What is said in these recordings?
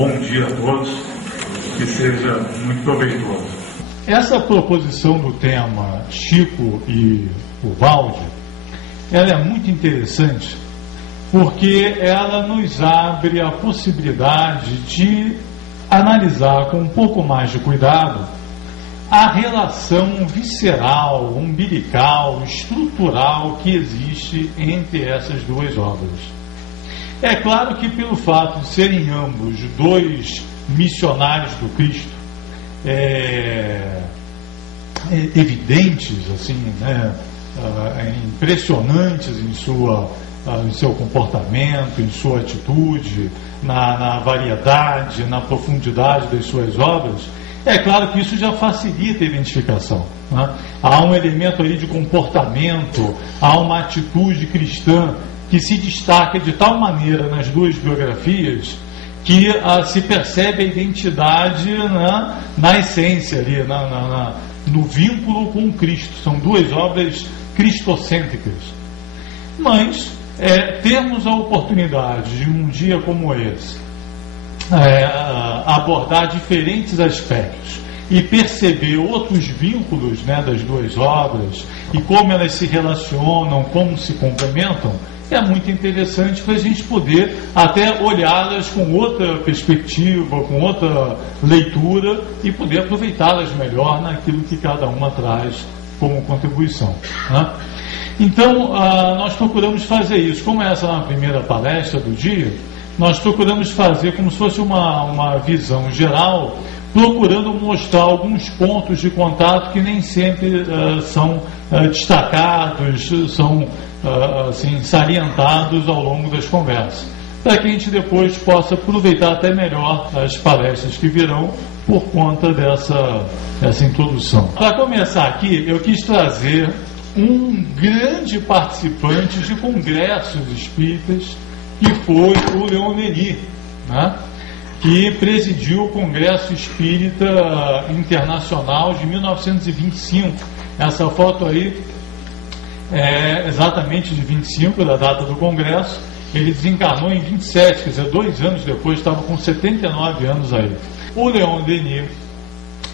bom dia a todos, que seja muito proveitoso. Essa proposição do tema Chico e o Valde, ela é muito interessante porque ela nos abre a possibilidade de analisar com um pouco mais de cuidado a relação visceral, umbilical, estrutural que existe entre essas duas obras. É claro que pelo fato de serem ambos dois missionários do Cristo, evidentes, assim, né, impressionantes em seu comportamento, em sua atitude, na variedade, na profundidade das suas obras, é claro que isso já facilita a identificação, né? Há um elemento aí de comportamento, há uma atitude cristã que se destaca de tal maneira nas duas biografias que se percebe a identidade, né, na essência ali, no vínculo com Cristo. São duas obras cristocêntricas. Mas termos a oportunidade de um dia como esse abordar diferentes aspectos e perceber outros vínculos, né, das duas obras e como elas se relacionam, como se complementam, é muito interessante para a gente poder até olhá-las com outra perspectiva, com outra leitura e poder aproveitá-las melhor naquilo que cada uma traz como contribuição, né? Então, nós procuramos fazer isso. Como essa é a primeira palestra do dia, nós procuramos fazer como se fosse uma visão geral, procurando mostrar alguns pontos de contato que nem sempre são destacados, são assim, salientados ao longo das conversas, para que a gente depois possa aproveitar até melhor as palestras que virão por conta dessa introdução. Para começar aqui, eu quis trazer um grande participante de congressos espíritas, que foi o Leon Denis, né, que presidiu o Congresso Espírita Internacional de 1925. Essa foto aí é exatamente de 25, da data do Congresso. Ele desencarnou em 27, quer dizer, 2 anos depois, estava com 79 anos aí. O Leon Denis,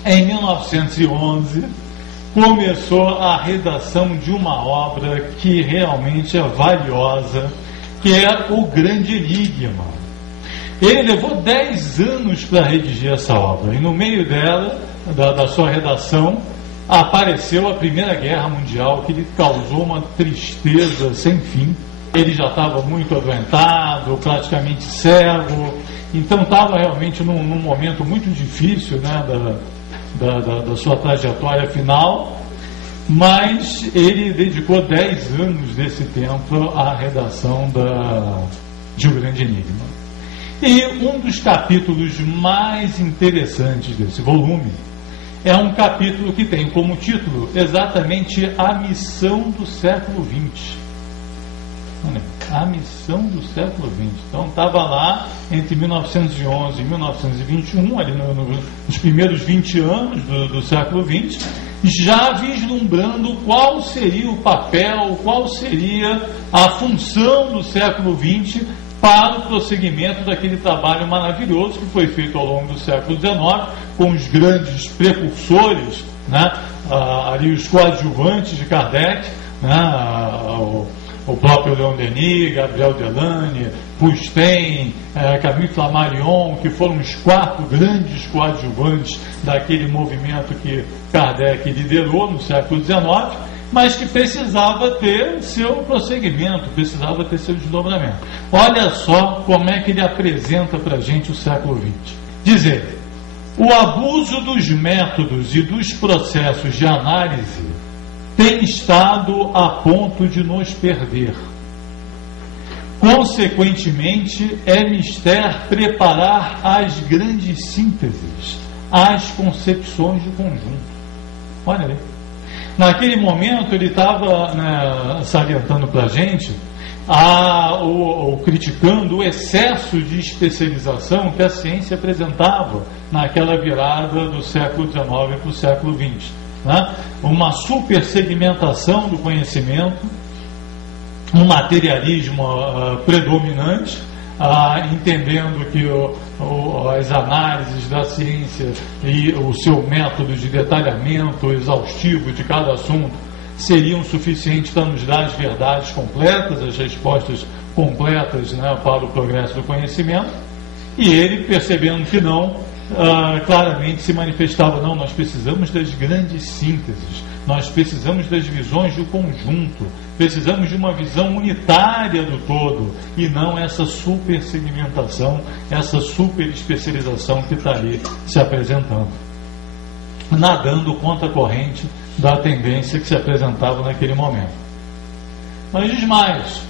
em 1911, começou a redação de uma obra que realmente é valiosa, que é O Grande Enigma. Ele levou 10 anos para redigir essa obra, e no meio dela, da sua redação, apareceu a Primeira Guerra Mundial, que lhe causou uma tristeza sem fim. Ele já estava muito adoentado, praticamente cego, então estava realmente num momento muito difícil, né, da sua trajetória final, mas ele dedicou 10 anos desse tempo à redação de O Grande Enigma. E um dos capítulos mais interessantes desse volume é um capítulo que tem como título exatamente A Missão do Século XX. A Missão do Século XX. Então estava lá entre 1911 e 1921, ali nos primeiros 20 anos do século XX, já vislumbrando qual seria o papel, qual seria a função do século XX para o prosseguimento daquele trabalho maravilhoso que foi feito ao longo do século XIX, com os grandes precursores, né, ali os coadjuvantes de Kardec, né, o próprio Leon Denis, Gabriel Delane, Pustin, Camille Flammarion, que foram os 4 grandes coadjuvantes daquele movimento que Kardec liderou no século XIX, mas que precisava ter seu prosseguimento, precisava ter seu desdobramento. Olha só como é que ele apresenta para a gente o século XX. Diz ele: o abuso dos métodos e dos processos de análise tem estado a ponto de nos perder. Consequentemente, é mister preparar as grandes sínteses, as concepções de conjunto. Olha aí. Naquele momento, ele estava, né, salientando para a gente, criticando o excesso de especialização que a ciência apresentava naquela virada do século XIX para o século XX. Né? Uma supersegmentação do conhecimento, um materialismo predominante, entendendo que as análises da ciência e o seu método de detalhamento exaustivo de cada assunto seriam suficientes para nos dar as verdades completas, as respostas completas, né, para o progresso do conhecimento. E ele, percebendo que não, claramente se manifestava: não, nós precisamos das grandes sínteses, nós precisamos das visões do conjunto, precisamos de uma visão unitária do todo, e não essa supersegmentação, essa superespecialização que está ali se apresentando, nadando contra a corrente da tendência que se apresentava naquele momento. Mas diz mais,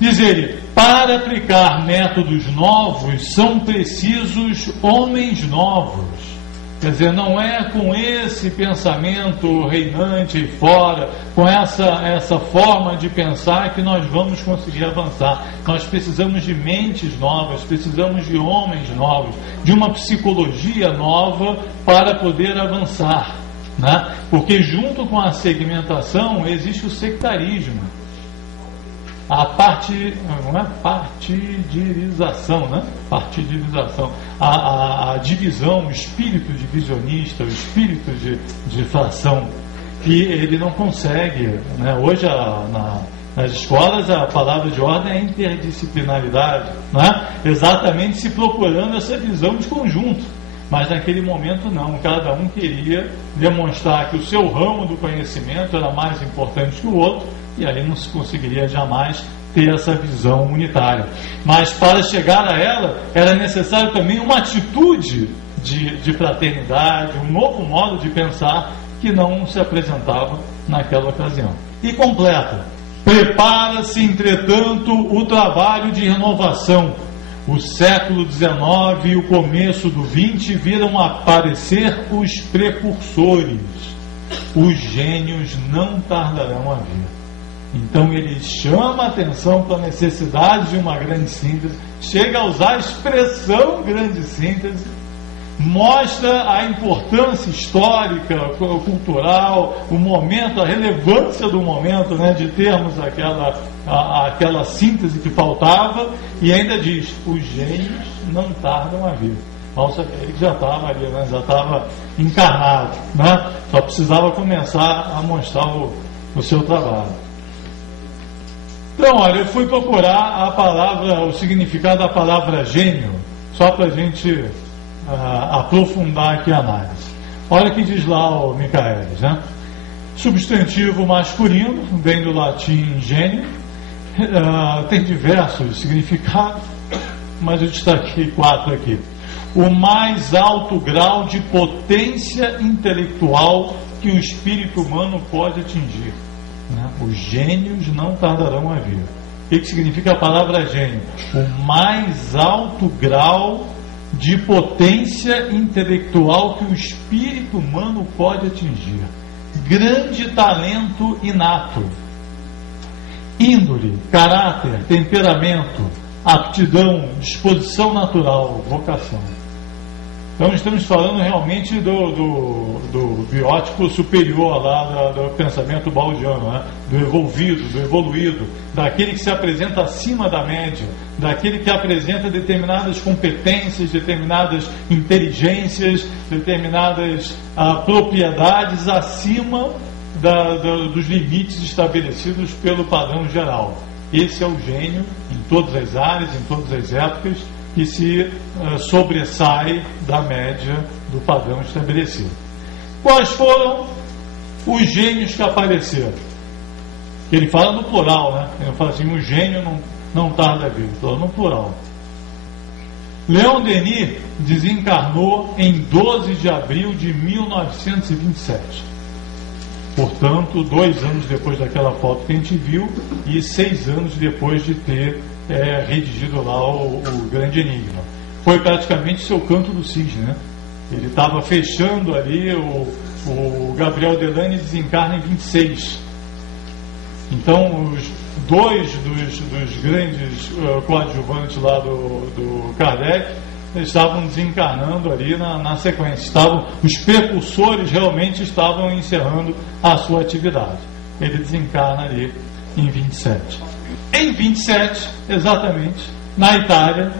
diz ele: para aplicar métodos novos são precisos homens novos. Quer dizer, não é com esse pensamento reinante fora, com essa forma de pensar que nós vamos conseguir avançar. Nós precisamos de mentes novas, precisamos de homens novos, de uma psicologia nova para poder avançar, né? Porque junto com a segmentação existe o sectarismo. A partidarização, né? Partidarização, a divisão, o espírito divisionista, o espírito de fração, que ele não consegue, né? Hoje nas escolas a palavra de ordem é interdisciplinaridade, né? Exatamente se procurando essa visão de conjunto. Mas naquele momento não, cada um queria demonstrar que o seu ramo do conhecimento era mais importante que o outro, e aí não se conseguiria jamais ter essa visão unitária. Mas para chegar a ela, era necessário também uma atitude de fraternidade, um novo modo de pensar que não se apresentava naquela ocasião. E completa: prepara-se, entretanto, o trabalho de renovação. O século XIX e o começo do XX viram aparecer os precursores. Os gênios não tardarão a vir. Então ele chama a atenção para a necessidade de uma grande síntese, chega a usar a expressão grande síntese, mostra a importância histórica, cultural, o momento, a relevância do momento, né, de termos aquela síntese que faltava, e ainda diz: os gênios não tardam a vir. Nossa, ele já estava ali, né, já estava encarnado, né, só precisava começar a mostrar o seu trabalho. Então, olha, eu fui procurar o significado da palavra gênio, só para a gente aprofundar aqui a análise. Olha o que diz lá o Michaelis, né? Substantivo masculino, vem do latim gênio, tem diversos significados, mas eu destaquei 4 aqui. O mais alto grau de potência intelectual que o espírito humano pode atingir. Os gênios não tardarão a vir. O que significa a palavra gênio? O mais alto grau de potência intelectual que o espírito humano pode atingir. Grande talento inato, índole, caráter, temperamento, aptidão, disposição natural, vocação. Então estamos falando realmente do biótipo superior lá do pensamento baldiano, né? Do evoluído, daquele que se apresenta acima da média, daquele que apresenta determinadas competências, determinadas inteligências, determinadas propriedades acima dos limites estabelecidos pelo padrão geral. Esse é o gênio em todas as áreas, em todas as épocas, que se sobressai da média do padrão estabelecido. Quais foram os gênios que apareceram? Ele fala no plural, né? Ele fala assim: o gênio não tarda a vir. Ele fala no plural. Leon Denis desencarnou em 12 de abril de 1927. Portanto, 2 anos depois daquela foto que a gente viu e 6 anos depois de ter redigido lá o Grande Enigma. Foi praticamente seu Canto do Cisne, né? Ele estava fechando ali, o Gabriel Delany desencarna em 26. Então, os 2 dos grandes coadjuvantes lá do Kardec estavam desencarnando ali na sequência. Os precursores realmente estavam encerrando a sua atividade. Ele desencarna ali em 27. Em 27, exatamente, na Itália,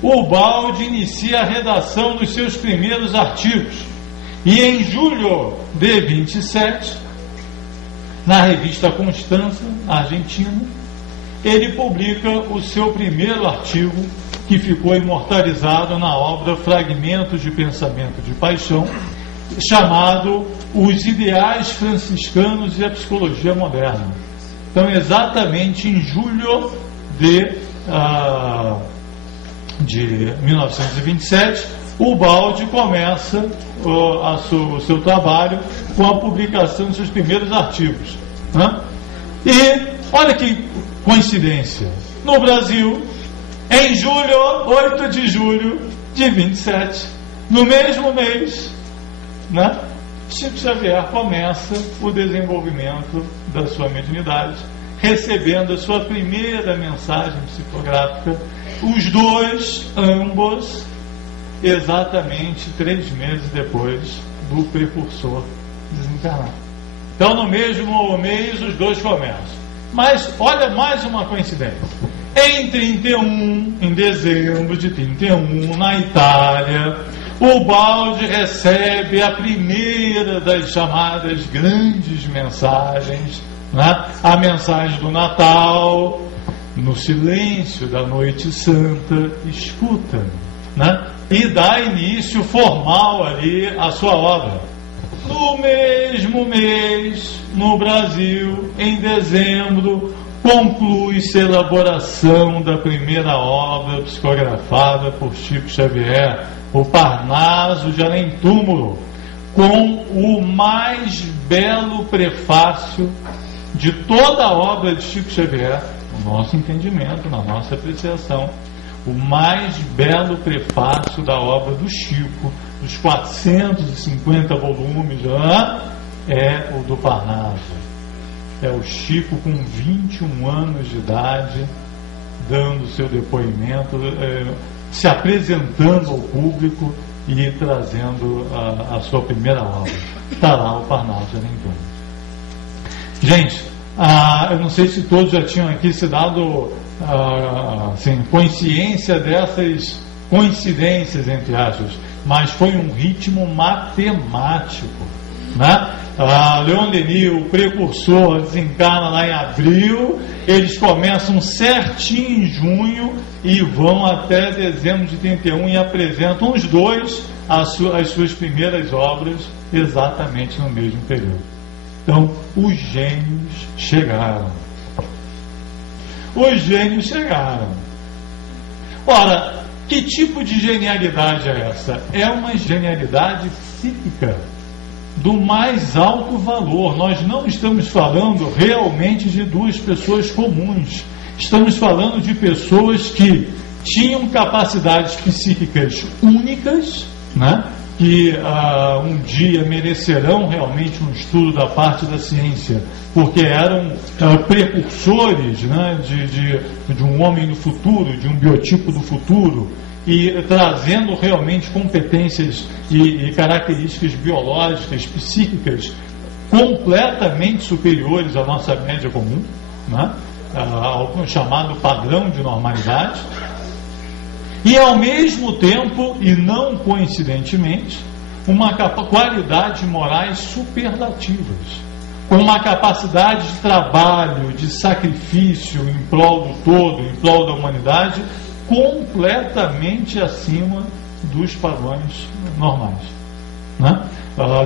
Ubaldi inicia a redação dos seus primeiros artigos e em julho de 27, na revista Constança, Argentina, ele publica o seu primeiro artigo, que ficou imortalizado na obra Fragmentos de Pensamento de Paixão, chamado Os Ideais Franciscanos e a Psicologia Moderna. Então, exatamente em julho de 1927, Ubaldi começa o seu trabalho com a publicação de seus primeiros artigos, né? E olha que coincidência, no Brasil, em julho, 8 de julho de 27, no mesmo mês, né, Chico Xavier começa o desenvolvimento da sua mediunidade, recebendo a sua primeira mensagem psicográfica, os dois, ambos, exatamente 3 meses depois do precursor desencarnar. Então, no mesmo mês, os dois começam. Mas, olha mais uma coincidência. Em dezembro de 31, na Itália, Ubaldi recebe a primeira das chamadas grandes mensagens, né? A mensagem do Natal, no silêncio da noite santa, escuta, né? E dá início formal ali à sua obra. No mesmo mês, no Brasil, em dezembro, conclui-se a elaboração da primeira obra psicografada por Chico Xavier, o Parnaso de Além Túmulo, com o mais belo prefácio de toda a obra de Chico Xavier, no nosso entendimento, na nossa apreciação, o mais belo prefácio da obra do Chico, dos 450 volumes, é o do Parnaso. É o Chico com 21 anos de idade, dando seu depoimento, se apresentando ao público e trazendo a sua primeira obra. Está lá o Parnaso de Além Túmulo. Gente, eu não sei se todos já tinham aqui se dado assim, consciência dessas coincidências, entre aspas, mas foi um ritmo matemático, né? Leon Denis, o precursor, desencarna lá em abril, eles começam certinho em junho e vão até dezembro de 31 e apresentam os dois as suas primeiras obras exatamente no mesmo período. Então, os gênios chegaram. Os gênios chegaram. Ora, que tipo de genialidade é essa? É uma genialidade psíquica do mais alto valor. Nós não estamos falando realmente de duas pessoas comuns. Estamos falando de pessoas que tinham capacidades psíquicas únicas, né? Que um dia merecerão realmente um estudo da parte da ciência, porque eram precursores, né, de um homem do futuro, de um biotipo do futuro, e trazendo realmente competências e características biológicas, psíquicas, completamente superiores à nossa média comum, né, ao chamado padrão de normalidade. E ao mesmo tempo, e não coincidentemente, uma qualidades morais superlativas, com uma capacidade de trabalho, de sacrifício em prol do todo, em prol da humanidade, completamente acima dos padrões normais, né?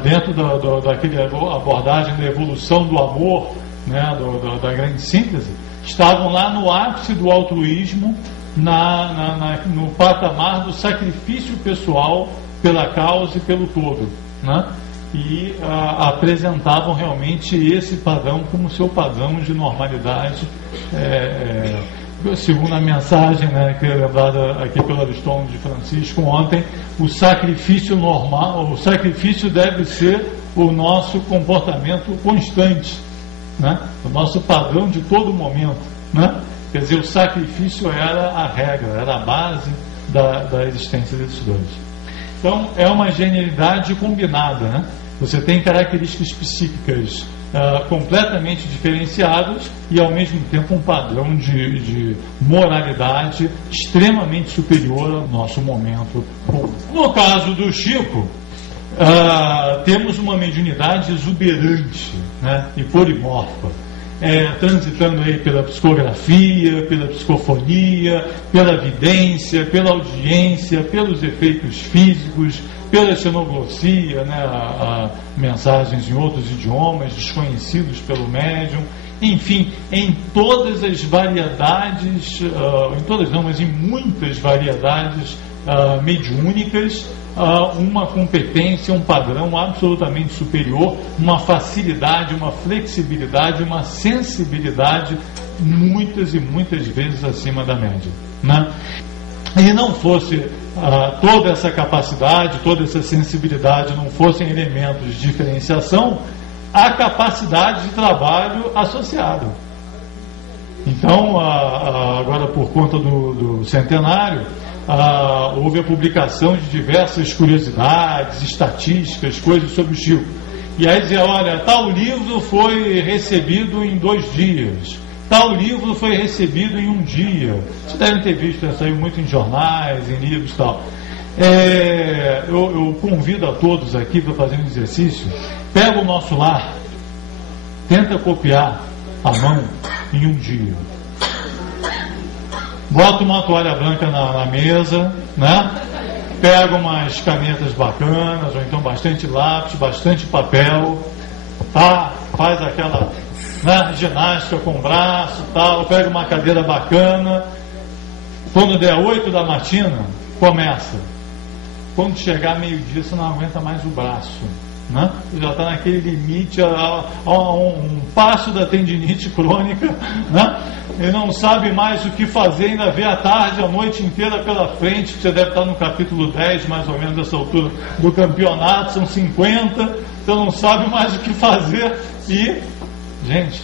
Dentro daquela abordagem da evolução do amor, né, da grande síntese, estavam lá no ápice do altruísmo, no patamar do sacrifício pessoal pela causa e pelo todo, né? E apresentavam realmente esse padrão como seu padrão de normalidade, segundo a mensagem, né, que é lembrada aqui pelo Aristóteles de Francisco ontem, o sacrifício normal, o sacrifício deve ser o nosso comportamento constante, né? O nosso padrão de todo momento, né? Quer dizer, o sacrifício era a regra, era a base da existência desses dois. Então, é uma genialidade combinada, né? Você tem características psíquicas completamente diferenciados e ao mesmo tempo um padrão de moralidade extremamente superior ao nosso momento. No caso do Chico, temos uma mediunidade exuberante, né, e polimorfa, transitando aí pela psicografia, pela psicofonia, pela vidência, pela audiência, pelos efeitos físicos, pela xenoglossia, né, mensagens em outros idiomas desconhecidos pelo médium, enfim, em todas as variedades, em todas não, mas em muitas variedades mediúnicas, uma competência, um padrão absolutamente superior, uma facilidade, uma flexibilidade, uma sensibilidade muitas e muitas vezes acima da média, né? E não fosse toda essa capacidade, toda essa sensibilidade, não fossem elementos de diferenciação, a capacidade de trabalho associada. Então, agora por conta do centenário, houve a publicação de diversas curiosidades, estatísticas, coisas sobre o Chico. E aí dizia, olha, tal livro foi recebido em 2 dias, tal livro foi recebido em 1 dia. Vocês devem ter visto, saiu muito em jornais, em livros e tal. Eu convido a todos aqui para fazer um exercício. Pega o nosso lar, tenta copiar à mão em 1 dia. Bota uma toalha branca na mesa, né? Pega umas canetas bacanas, ou então bastante lápis, bastante papel, tá? Faz aquela, né, ginástica com o braço, tal, pega uma cadeira bacana. Quando der 8 da matina, começa. Quando chegar meio-dia, você não aguenta mais o braço, né? Já está naquele limite, a um passo da tendinite crônica, né? E não sabe mais o que fazer, ainda vê a tarde, a noite inteira pela frente, que você deve estar no capítulo 10, mais ou menos, dessa altura do campeonato, são 50, você não sabe mais o que fazer. E, gente,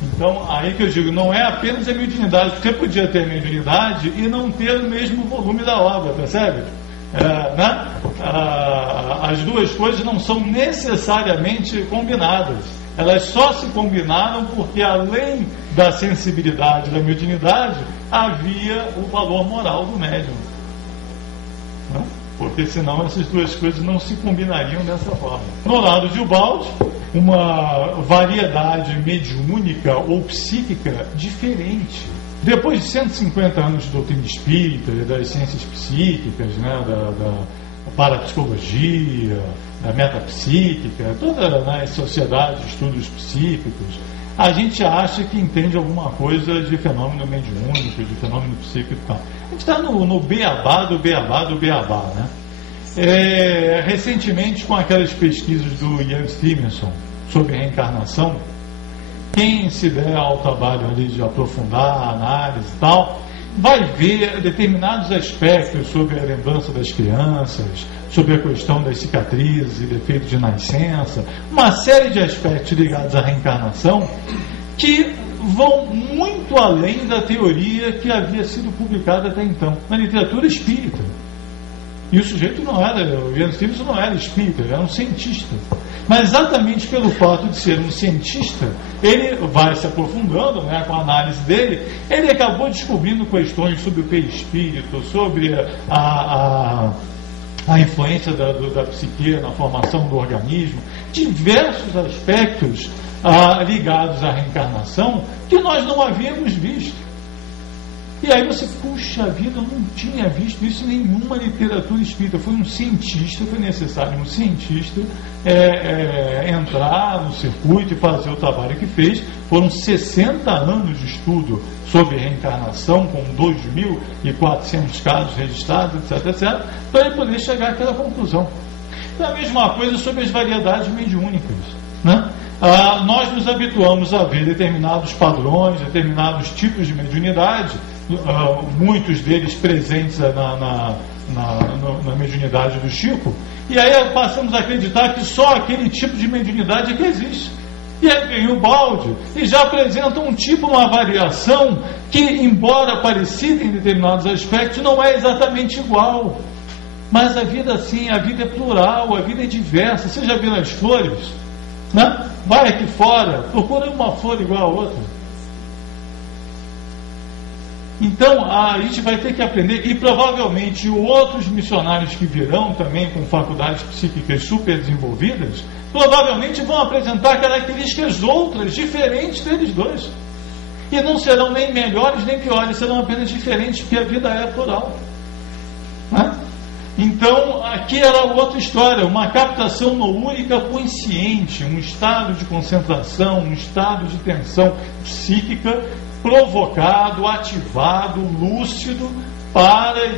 então aí que eu digo, não é apenas a mediunidade, porque você podia ter a mediunidade e não ter o mesmo volume da obra, percebe? Né? As duas coisas não são necessariamente combinadas, elas só se combinaram porque, além da sensibilidade da mediunidade, havia o valor moral do médium, né? Porque senão essas duas coisas não se combinariam dessa forma. No lado de Ubaldi, uma variedade mediúnica ou psíquica diferente. Depois de 150 anos de doutrina espírita e das ciências psíquicas, né, da parapsicologia, da metapsíquica, toda, né, sociedade de estudos psíquicos, a gente acha que entende alguma coisa de fenômeno mediúnico, de fenômeno psíquico e tal. A gente está no beabá do beabá do beabá, né? Recentemente, com aquelas pesquisas do Ian Stevenson sobre reencarnação, quem se der ao trabalho ali de aprofundar a análise e tal, vai ver determinados aspectos sobre a lembrança das crianças, sobre a questão das cicatrizes e defeitos de nascença, uma série de aspectos ligados à reencarnação que vão muito além da teoria que havia sido publicada até então na literatura espírita. E o sujeito não era, o Ian Stevenson não era espírita, ele era um cientista. Mas exatamente pelo fato de ser um cientista, ele vai se aprofundando, né, com a análise dele, ele acabou descobrindo questões sobre o perispírito, sobre a influência da psique na formação do organismo, diversos aspectos ligados à reencarnação que nós não havíamos visto. E aí você, puxa vida, eu não tinha visto isso em nenhuma literatura espírita. Foi um cientista, foi necessário um cientista entrar no circuito e fazer o trabalho que fez. Foram 60 anos de estudo sobre reencarnação, com 2.400 casos registrados, etc, etc, para ele poder chegar àquela conclusão. Então, a mesma coisa sobre as variedades mediúnicas, né? Nós nos habituamos a ver determinados padrões, determinados tipos de mediunidade, muitos deles presentes na mediunidade do Chico, e aí passamos a acreditar que só aquele tipo de mediunidade é que existe. E aí vem o Ubaldi e já apresenta um tipo, uma variação que, embora parecida em determinados aspectos, não é exatamente igual. Mas a vida, sim, a vida é plural, a vida é diversa. Você já viu as flores? né? Vai aqui fora, procura uma flor igual a outra. Então a gente vai ter que aprender, e provavelmente outros missionários que virão também com faculdades psíquicas super desenvolvidas, provavelmente vão apresentar características outras, diferentes deles dois. E não serão nem melhores nem piores, serão apenas diferentes, porque a vida é plural. Né? Então, aqui era outra história, uma captação noúrica consciente, um estado de concentração, um estado de tensão psíquica provocado, ativado, lúcido,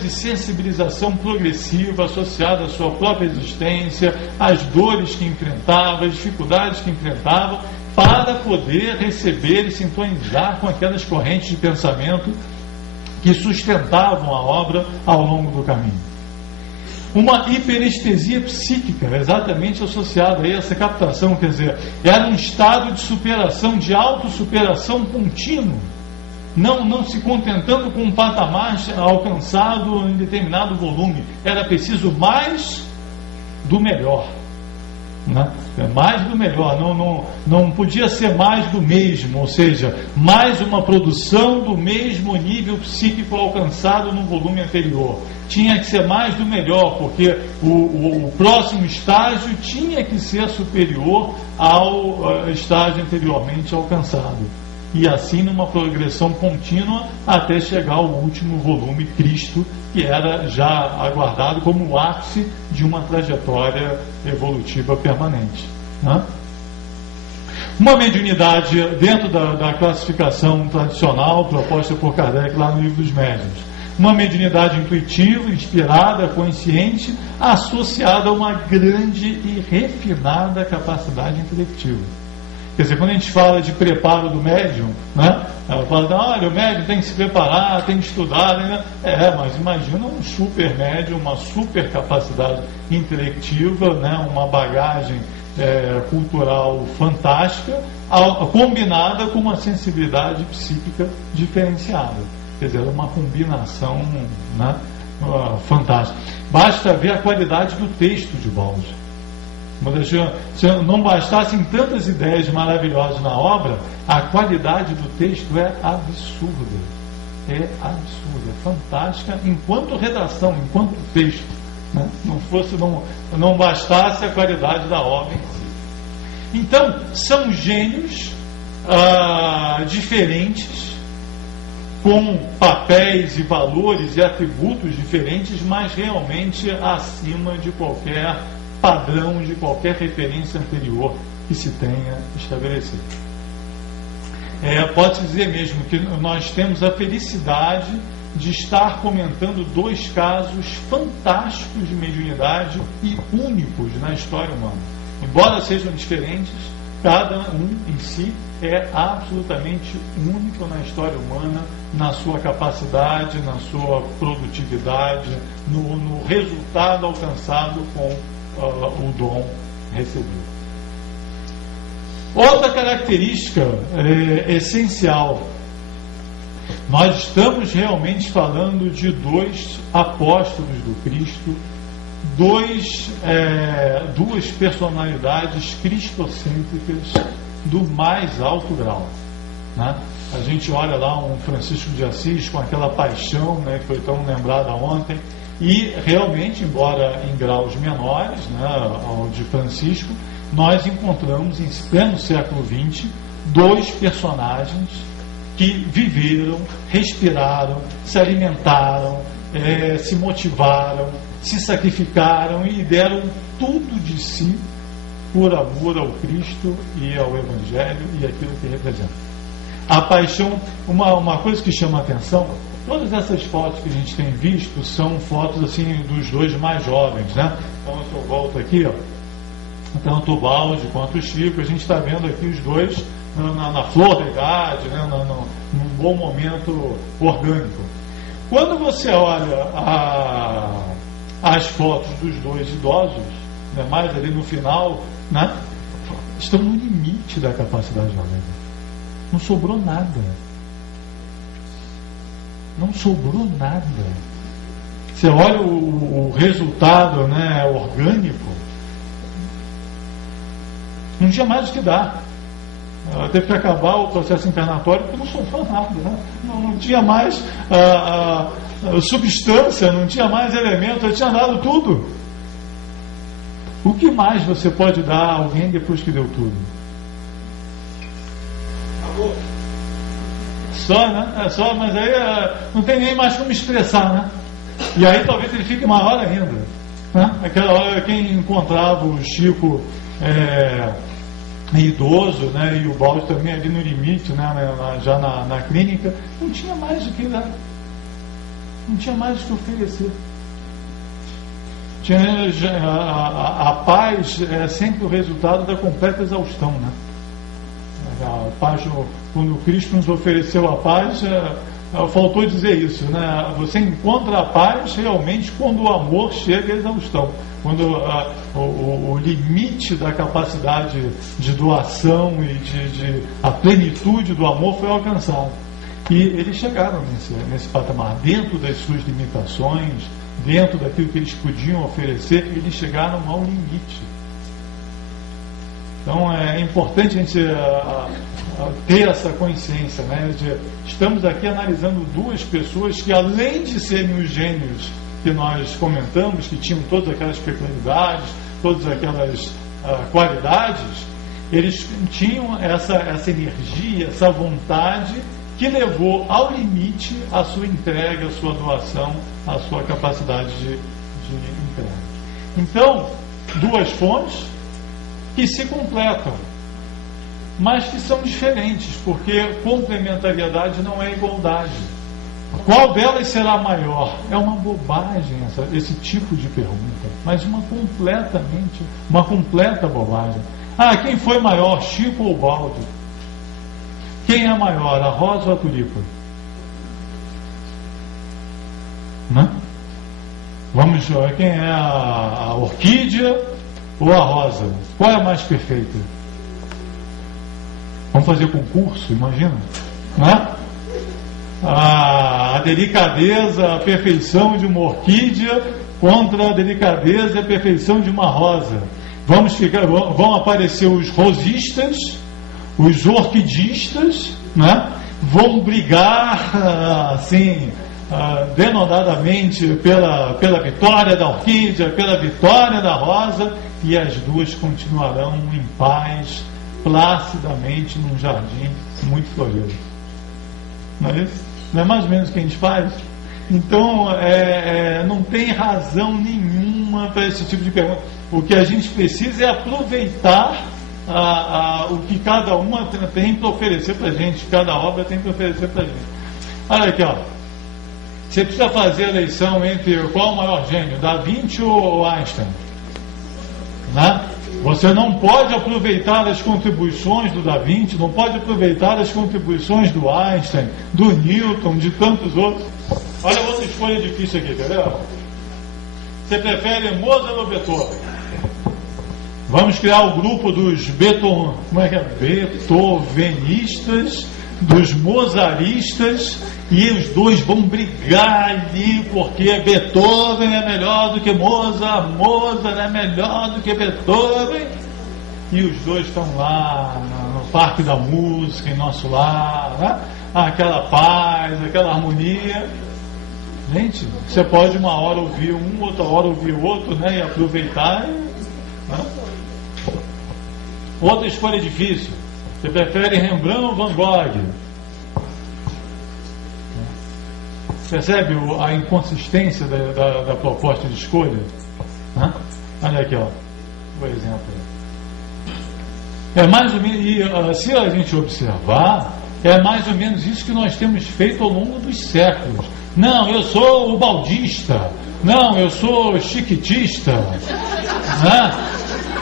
de sensibilização progressiva associada à sua própria existência, às dores que enfrentava, às dificuldades que enfrentava, para poder receber e sintonizar com aquelas correntes de pensamento que sustentavam a obra ao longo do caminho. Uma hiperestesia psíquica, exatamente associada a essa captação, quer dizer, era um estado de superação, de autossuperação contínuo, não se contentando com um patamar alcançado em determinado volume, era preciso mais do melhor. Né? Mais do melhor, não podia ser mais do mesmo, ou seja, mais uma produção do mesmo nível psíquico alcançado no volume anterior. Tinha que ser mais do melhor, porque o próximo estágio tinha que ser superior ao estágio anteriormente alcançado. E assim numa progressão contínua até chegar ao último volume, Cristo, que era já aguardado como o ápice de uma trajetória evolutiva permanente. Né? Uma mediunidade dentro da classificação tradicional proposta por Kardec lá no Livro dos Médiuns. Uma mediunidade intuitiva, inspirada, consciente, associada a uma grande e refinada capacidade intelectiva. Quer dizer, quando a gente fala de preparo do médium, né? Ela fala, olha, o médium tem que se preparar, tem que estudar, né? Mas imagina um super médium, uma super capacidade intelectiva, né? Uma bagagem cultural fantástica, combinada com uma sensibilidade psíquica diferenciada. Quer dizer, uma combinação, né? Fantástica. Basta ver a qualidade do texto de Baldi. Se não bastassem tantas ideias maravilhosas na obra, a qualidade do texto é absurda. É fantástica enquanto redação, enquanto texto. Né? Não bastasse a qualidade da obra em si. Então, são gênios diferentes, com papéis e valores e atributos diferentes, mas realmente acima de qualquer padrão, de qualquer referência anterior que se tenha estabelecido. Pode-se dizer mesmo que nós temos a felicidade de estar comentando dois casos fantásticos de mediunidade e únicos na história humana. Embora sejam diferentes, cada um em si é absolutamente único na história humana, na sua capacidade, na sua produtividade, no resultado alcançado com o dom recebido. Outra característica essencial, nós estamos realmente falando de dois apóstolos do Cristo, duas personalidades cristocêntricas do mais alto grau. Né? A gente olha lá um Francisco de Assis com aquela paixão, né, que foi tão lembrada ontem, e realmente, embora em graus menores, né, ao de Francisco, nós encontramos em pleno século XX dois personagens que viveram, respiraram, se alimentaram, se motivaram, se sacrificaram e deram tudo de si por amor ao Cristo e ao Evangelho e aquilo que representa. A paixão, uma coisa que chama a atenção, todas essas fotos que a gente tem visto são fotos assim dos dois mais jovens, né? Então eu volto aqui, ó, tanto o Baldi quanto o Chico, a gente está vendo aqui os dois na flor da idade, né? Num bom momento orgânico. Quando você olha as fotos dos dois idosos, né, mais ali no final, né, estão no limite da capacidade orgânica. Não sobrou nada. Não sobrou nada. Você olha o resultado, né, orgânico, Não tinha mais o que dar. Teve que acabar o processo internatório porque não sobrou nada, né? Não tinha mais substância, não tinha mais elemento, ele tinha dado tudo. O que mais você pode dar a alguém depois que deu tudo? Amor. Só, né? Só, mas aí não tem nem mais como expressar, né? E aí talvez ele fique maior ainda, né? Aquela hora quem encontrava o Chico idoso, né? E o Balde também ali no limite, né? Já na clínica, não tinha mais o que dar, não tinha mais o que oferecer. A paz é sempre o resultado da completa exaustão, né? A paz, quando Cristo nos ofereceu a paz, faltou dizer isso, né? Você encontra a paz realmente quando o amor chega à exaustão, quando o limite da capacidade de doação e a plenitude do amor foi alcançado. E eles chegaram nesse patamar, dentro das suas limitações, dentro daquilo que eles podiam oferecer, eles chegaram ao limite. Então é importante a gente ter essa consciência, né? Estamos aqui analisando duas pessoas que, além de serem os gênios que nós comentamos, que tinham todas aquelas peculiaridades, todas aquelas qualidades, eles tinham essa energia, essa vontade que levou ao limite a sua entrega, a sua doação, a sua capacidade de entrega. Então, duas fontes que se completam, mas que são diferentes, porque complementariedade não é igualdade. Qual delas será maior? É uma bobagem esse tipo de pergunta, mas uma completa bobagem. Quem foi maior, Chico ou Balde? Quem é maior, a rosa ou a tulipa? Né? Vamos ver, quem é a orquídea ou a rosa? Qual é a mais perfeita? Vamos fazer concurso, imagina? Né? A delicadeza, a perfeição de uma orquídea contra a delicadeza e a perfeição de uma rosa. Vão aparecer os rosistas, os orquidistas, né? Vão brigar assim, denodadamente pela vitória da orquídea, pela vitória da rosa, e as duas continuarão em paz, placidamente, num jardim muito florido. Não é isso? Não é mais ou menos o que a gente faz? Então, não tem razão nenhuma para esse tipo de pergunta. O que a gente precisa é aproveitar o que cada uma tem para oferecer para a gente, cada obra tem para oferecer para a gente. Olha aqui, ó. Você precisa fazer a eleição entre qual o maior gênio, Da Vinci ou Einstein? Né? Você não pode aproveitar as contribuições do Da Vinci, não pode aproveitar as contribuições do Einstein, do Newton, de tantos outros. Olha outra escolha difícil aqui, quer ver? Você prefere Mozart ou Beethoven? Vamos criar o grupo dos beethovenistas, dos mozaristas, e os dois vão brigar ali, porque Beethoven é melhor do que Mozart, Mozart é melhor do que Beethoven, e os dois estão lá no Parque da Música, em nosso lar, né? Aquela paz, aquela harmonia. Gente, você pode uma hora ouvir um, outra hora ouvir o outro, né? E aproveitar. Né? Outra escolha difícil. Você prefere Rembrandt ou Van Gogh? Percebe a inconsistência da proposta de escolha? Hã? Olha aqui, ó, o exemplo. É mais ou menos, se a gente observar, é mais ou menos isso que nós temos feito ao longo dos séculos. Não, eu sou o baldista. Não, eu sou chiquitista. Né?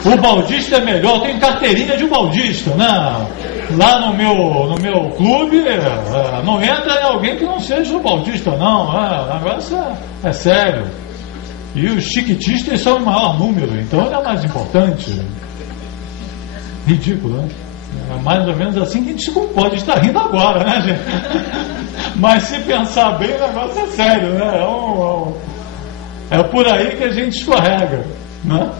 O baldista é melhor, eu tenho carteirinha de um baldista. Não. Lá no meu clube não entra alguém que não seja o baldista, não. O negócio é sério. E os chiquitistas são o maior número, então ele é mais importante. Ridículo, né? É mais ou menos assim que a gente pode estar rindo agora, né, gente? Mas se pensar bem, o negócio é sério, né? É por aí que a gente escorrega, né?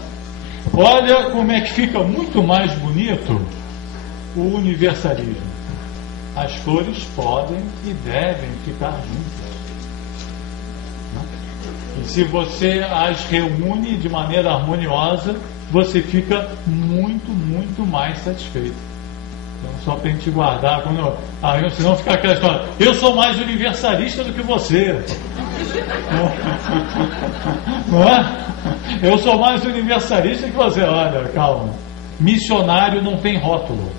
Olha como é que fica muito mais bonito o universalismo. As cores podem e devem ficar juntas. E se você as reúne de maneira harmoniosa, você fica muito, muito mais satisfeito. Então, só para a gente guardar, senão fica aquela história: eu sou mais universalista do que você. Não é? Eu sou mais universalista que você. Olha, calma. Missionário não tem rótulo.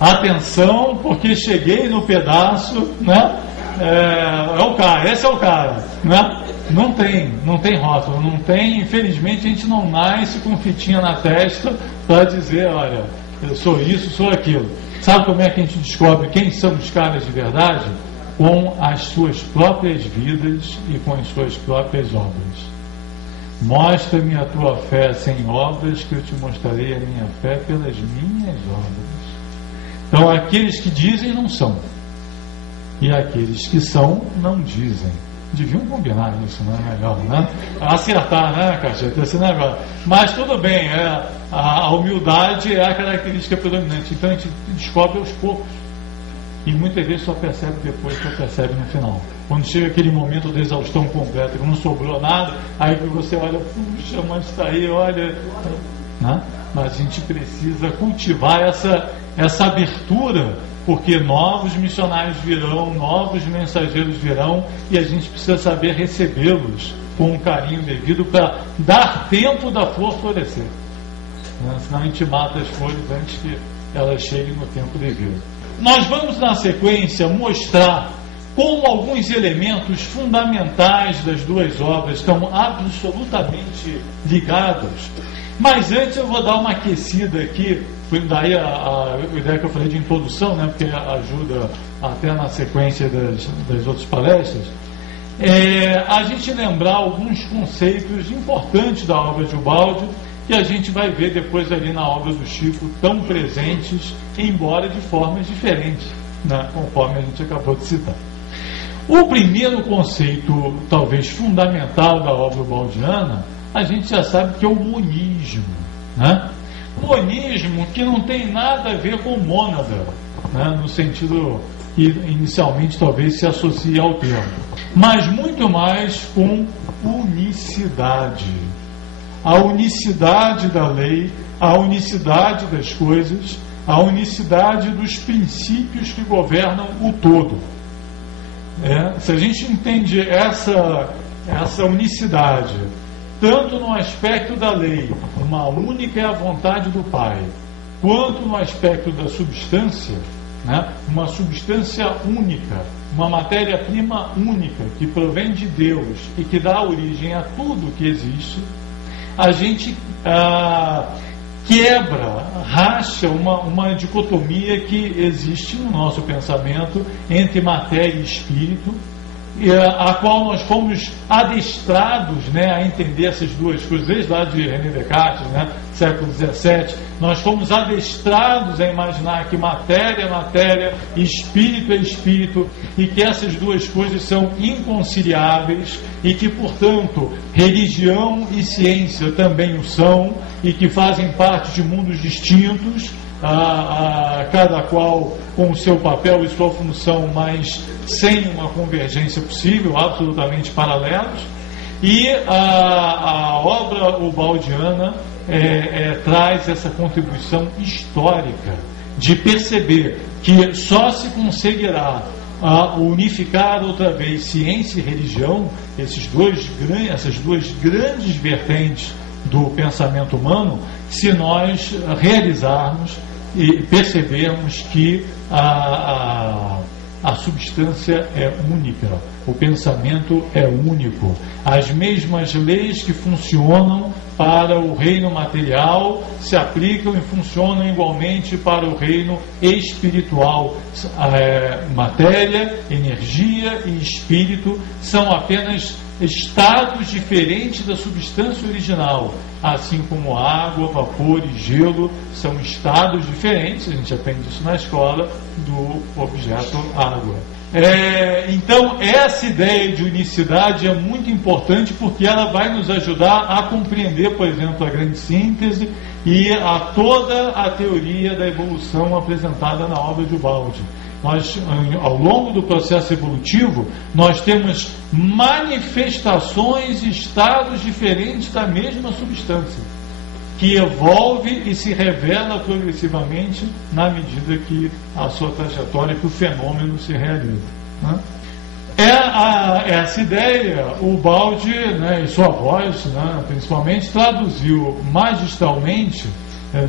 Atenção, porque cheguei no pedaço, né? É o cara, esse é o cara, né? Não tem rótulo, não tem. Infelizmente, a gente não nasce com fitinha na testa para dizer: olha, eu sou isso, sou aquilo. Sabe como é que a gente descobre quem são os caras de verdade? Com as suas próprias vidas e com as suas próprias obras. Mostra-me a tua fé sem obras, que eu te mostrarei a minha fé pelas minhas obras. Então, aqueles que dizem não são, e aqueles que são não dizem. Deviam combinar isso, não é melhor, né? Acertar, né, Cacheta, esse negócio. Mas tudo bem, a humildade é a característica predominante. Então a gente descobre aos poucos. E muitas vezes só percebe depois, só percebe no final. Quando chega aquele momento de exaustão completa, que não sobrou nada, aí que você olha: puxa, mas está aí, olha. Né? Mas a gente precisa cultivar essa abertura, porque novos missionários virão, novos mensageiros virão, e a gente precisa saber recebê-los com um carinho devido para dar tempo da flor florescer. Né? Senão a gente mata as flores antes que elas cheguem no tempo devido. Nós vamos, na sequência, mostrar como alguns elementos fundamentais das duas obras estão absolutamente ligados. Mas antes eu vou dar uma aquecida aqui, foi daí a ideia que eu falei de introdução, né, porque ajuda até na sequência das outras palestras, a gente lembrar alguns conceitos importantes da obra de Ubaldi, que a gente vai ver depois ali na obra do Chico, tão presentes, embora de formas diferentes, né, conforme a gente acabou de citar. O primeiro conceito, talvez fundamental da obra ubaldiana, a gente já sabe que é o monismo, né? Monismo que não tem nada a ver com mônada, né? No sentido que inicialmente talvez se associe ao termo, mas muito mais com unicidade. A unicidade da lei, a unicidade das coisas, a unicidade dos princípios que governam o todo. Se a gente entende essa unicidade, tanto no aspecto da lei, uma única é a vontade do Pai, quanto no aspecto da substância, né, uma substância única, uma matéria-prima única, que provém de Deus e que dá origem a tudo que existe, a gente quebra, racha uma dicotomia que existe no nosso pensamento entre matéria e espírito, a qual nós fomos adestrados, né, a entender essas duas coisas, desde lá de René Descartes, né, século XVII, nós fomos adestrados a imaginar que matéria é matéria, espírito é espírito, e que essas duas coisas são inconciliáveis, e que, portanto, religião e ciência também o são, e que fazem parte de mundos distintos, cada qual com o seu papel e sua função, mas sem uma convergência possível, absolutamente paralelos. E a obra ubaldiana traz essa contribuição histórica de perceber que só se conseguirá unificar outra vez ciência e religião, essas duas grandes vertentes do pensamento humano, se nós realizarmos e percebermos que a substância é única, o pensamento é único. As mesmas leis que funcionam para o reino material se aplicam e funcionam igualmente para o reino espiritual. Matéria, energia e espírito são apenas estados diferentes da substância original, assim como água, vapor e gelo são estados diferentes, a gente aprende isso na escola, do objeto água. Então, essa ideia de unicidade é muito importante porque ela vai nos ajudar a compreender, por exemplo, a grande síntese e a toda a teoria da evolução apresentada na obra de Ubaldi. Nós, ao longo do processo evolutivo, nós temos manifestações e estados diferentes da mesma substância, que evolve e se revela progressivamente na medida que a sua trajetória, que o fenômeno se realiza, né? Essa ideia, o Ubaldi, né, e sua voz, né, principalmente, traduziu magistralmente,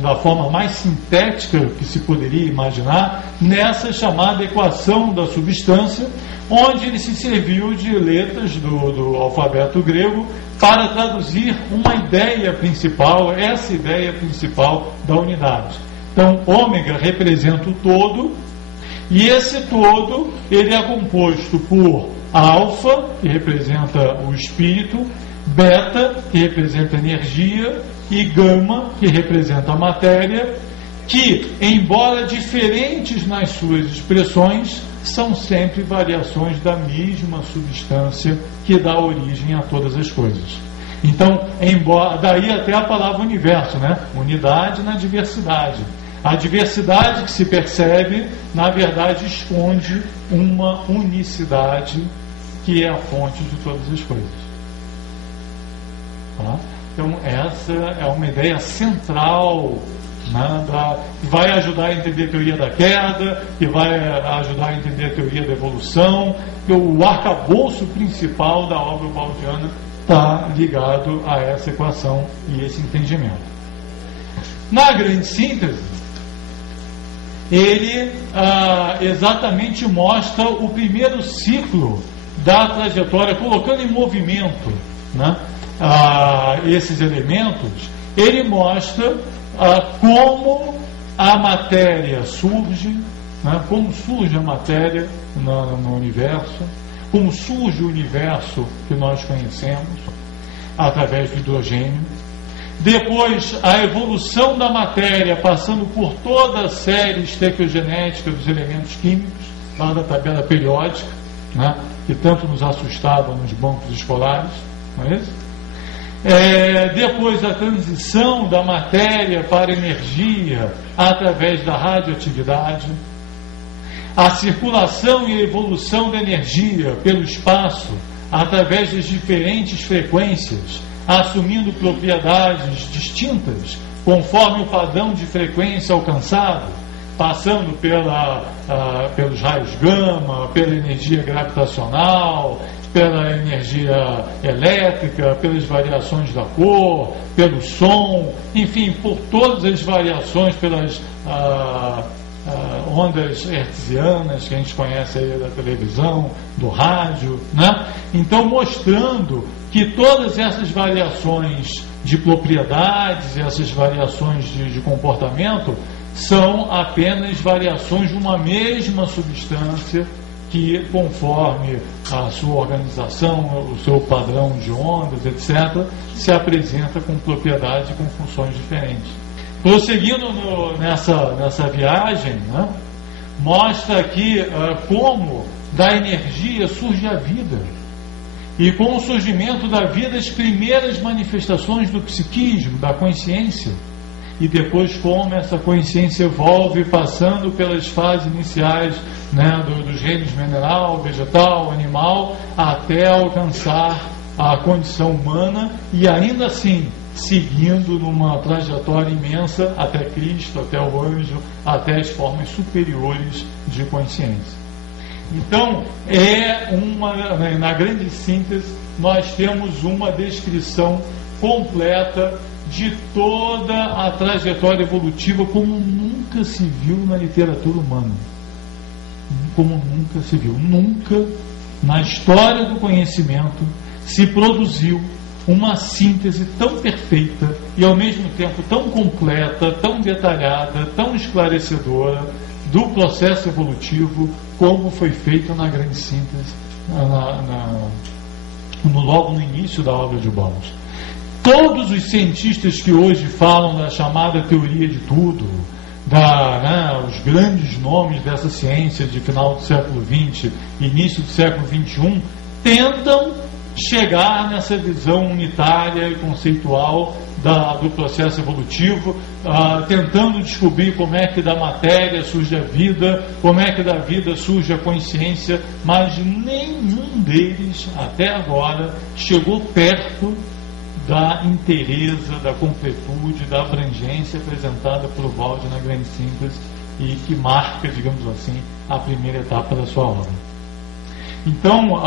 da forma mais sintética que se poderia imaginar, nessa chamada equação da substância, onde ele se serviu de letras do alfabeto grego para traduzir uma ideia principal, essa ideia principal da unidade. Então, ômega representa o todo, e esse todo ele é composto por alfa, que representa o espírito, beta, que representa a energia, e gama, que representa a matéria, que, embora diferentes nas suas expressões, são sempre variações da mesma substância que dá origem a todas as coisas. Então, daí até a palavra universo, né? Unidade na diversidade. A diversidade que se percebe, na verdade, esconde uma unicidade que é a fonte de todas as coisas. Tá? Então, essa é uma ideia central, né, que vai ajudar a entender a teoria da queda, que vai ajudar a entender a teoria da evolução, que o arcabouço principal da obra ubaldiana está ligado a essa equação e esse entendimento. Na grande síntese, ele exatamente mostra o primeiro ciclo da trajetória, colocando em movimento, né, esses elementos. Ele mostra como a matéria surge, né, como surge a matéria no universo, como surge o universo que nós conhecemos através do hidrogênio. Depois, a evolução da matéria, passando por toda a série estequiogenética dos elementos químicos, lá da tabela periódica, né, que tanto nos assustava nos bancos escolares, não é isso? Depois, a transição da matéria para a energia através da radioatividade, a circulação e evolução da energia pelo espaço através das diferentes frequências, assumindo propriedades distintas conforme o padrão de frequência alcançado, passando pelos raios gama, pela energia gravitacional, pela energia elétrica, pelas variações da cor, pelo som, enfim, por todas as variações, pelas ondas hertzianas que a gente conhece aí da televisão, do rádio, né? Então, mostrando que todas essas variações de propriedades, essas variações de comportamento, são apenas variações de uma mesma substância que, conforme a sua organização, o seu padrão de ondas, etc., se apresenta com propriedades e com funções diferentes. Prosseguindo nessa viagem, né, mostra aqui como da energia surge a vida. E com o surgimento da vida, as primeiras manifestações do psiquismo, da consciência, e depois como essa consciência evolve, passando pelas fases iniciais, né, dos reinos mineral, vegetal, animal, até alcançar a condição humana, e ainda assim seguindo numa trajetória imensa até Cristo, até o anjo, até as formas superiores de consciência. Então, na grande síntese, nós temos uma descrição completa de toda a trajetória evolutiva como nunca se viu na literatura humana. Como nunca se viu. Nunca na história do conhecimento se produziu uma síntese tão perfeita e ao mesmo tempo tão completa, tão detalhada, tão esclarecedora do processo evolutivo como foi feito na grande síntese logo no início da obra de Ubaldi. Todos os cientistas que hoje falam da chamada teoria de tudo, os grandes nomes dessa ciência de final do século XX, início do século XXI, tentam chegar nessa visão unitária e conceitual do processo evolutivo, tentando descobrir como é que da matéria surge a vida, como é que da vida surge a consciência, mas nenhum deles, até agora, chegou perto da inteireza, da completude, da abrangência apresentada por Ubaldi na Grande Síntese e que marca, digamos assim, a primeira etapa da sua obra. Então,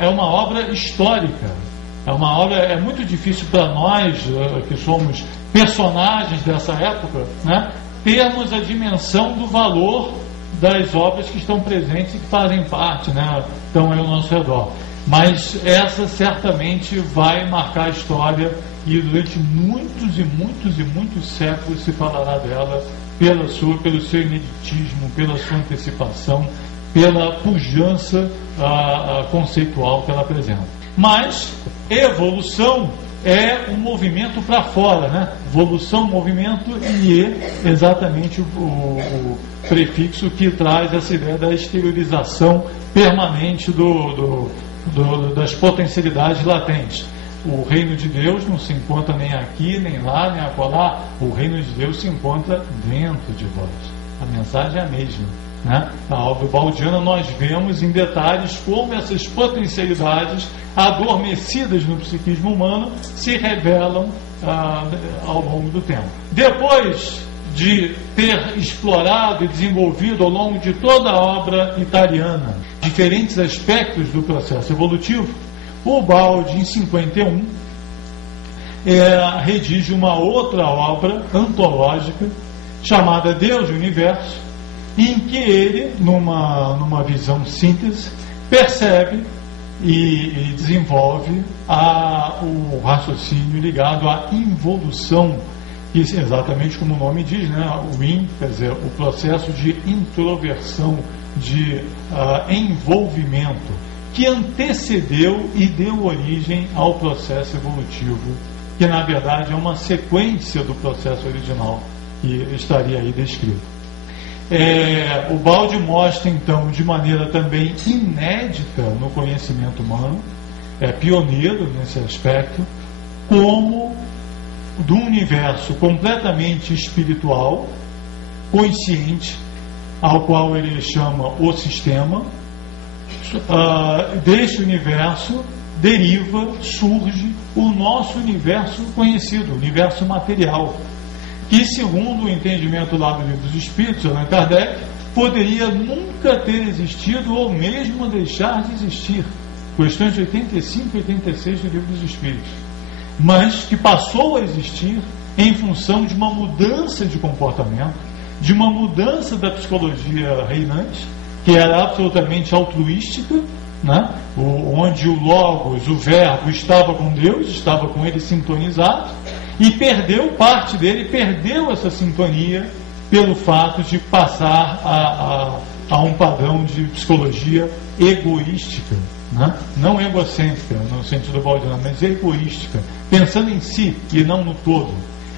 é uma obra histórica, é muito difícil para nós, que somos personagens dessa época, né, termos a dimensão do valor das obras que estão presentes e que fazem parte, né, estão aí ao nosso redor. Mas essa certamente vai marcar a história e durante muitos e muitos e muitos séculos se falará dela pelo seu ineditismo, pela sua antecipação, pela pujança conceitual que ela apresenta. Mas evolução é um movimento para fora, né? Evolução, movimento, e exatamente o prefixo que traz essa ideia da exteriorização permanente das potencialidades latentes. O reino de Deus não se encontra nem aqui, nem lá, nem acolá. O reino de Deus se encontra dentro de vós. A mensagem é a mesma, né? Na obra baldiana nós vemos em detalhes como essas potencialidades adormecidas no psiquismo humano se revelam ao longo do tempo. Depois de ter explorado e desenvolvido ao longo de toda a obra italiana diferentes aspectos do processo evolutivo, o Ubaldi, em 51, redige uma outra obra antológica chamada Deus e o Universo, em que ele, numa visão síntese, percebe e desenvolve o raciocínio ligado à involução, que exatamente como o nome diz, né? O quer dizer, o processo de introversão, de envolvimento, que antecedeu e deu origem ao processo evolutivo, que na verdade é uma sequência do processo original que estaria aí descrito. O Ubaldi mostra então de maneira também inédita no conhecimento humano, é pioneiro nesse aspecto, como do universo completamente espiritual, consciente, ao qual ele chama o sistema, deste universo surge o nosso universo conhecido, o universo material, que, segundo o entendimento lá do Livro dos Espíritos, Allan Kardec, poderia nunca ter existido ou mesmo deixar de existir. Questões 85 e 86 do Livro dos Espíritos. Mas que passou a existir em função de uma mudança de comportamento, de uma mudança da psicologia reinante, que era absolutamente altruística, né? Onde o Logos, o Verbo, estava com Deus, estava com ele sintonizado, e parte dele perdeu essa sintonia pelo fato de passar a um padrão de psicologia egoística, né? Não egocêntrica no sentido baldiano, mas egoística, pensando em si e não no todo,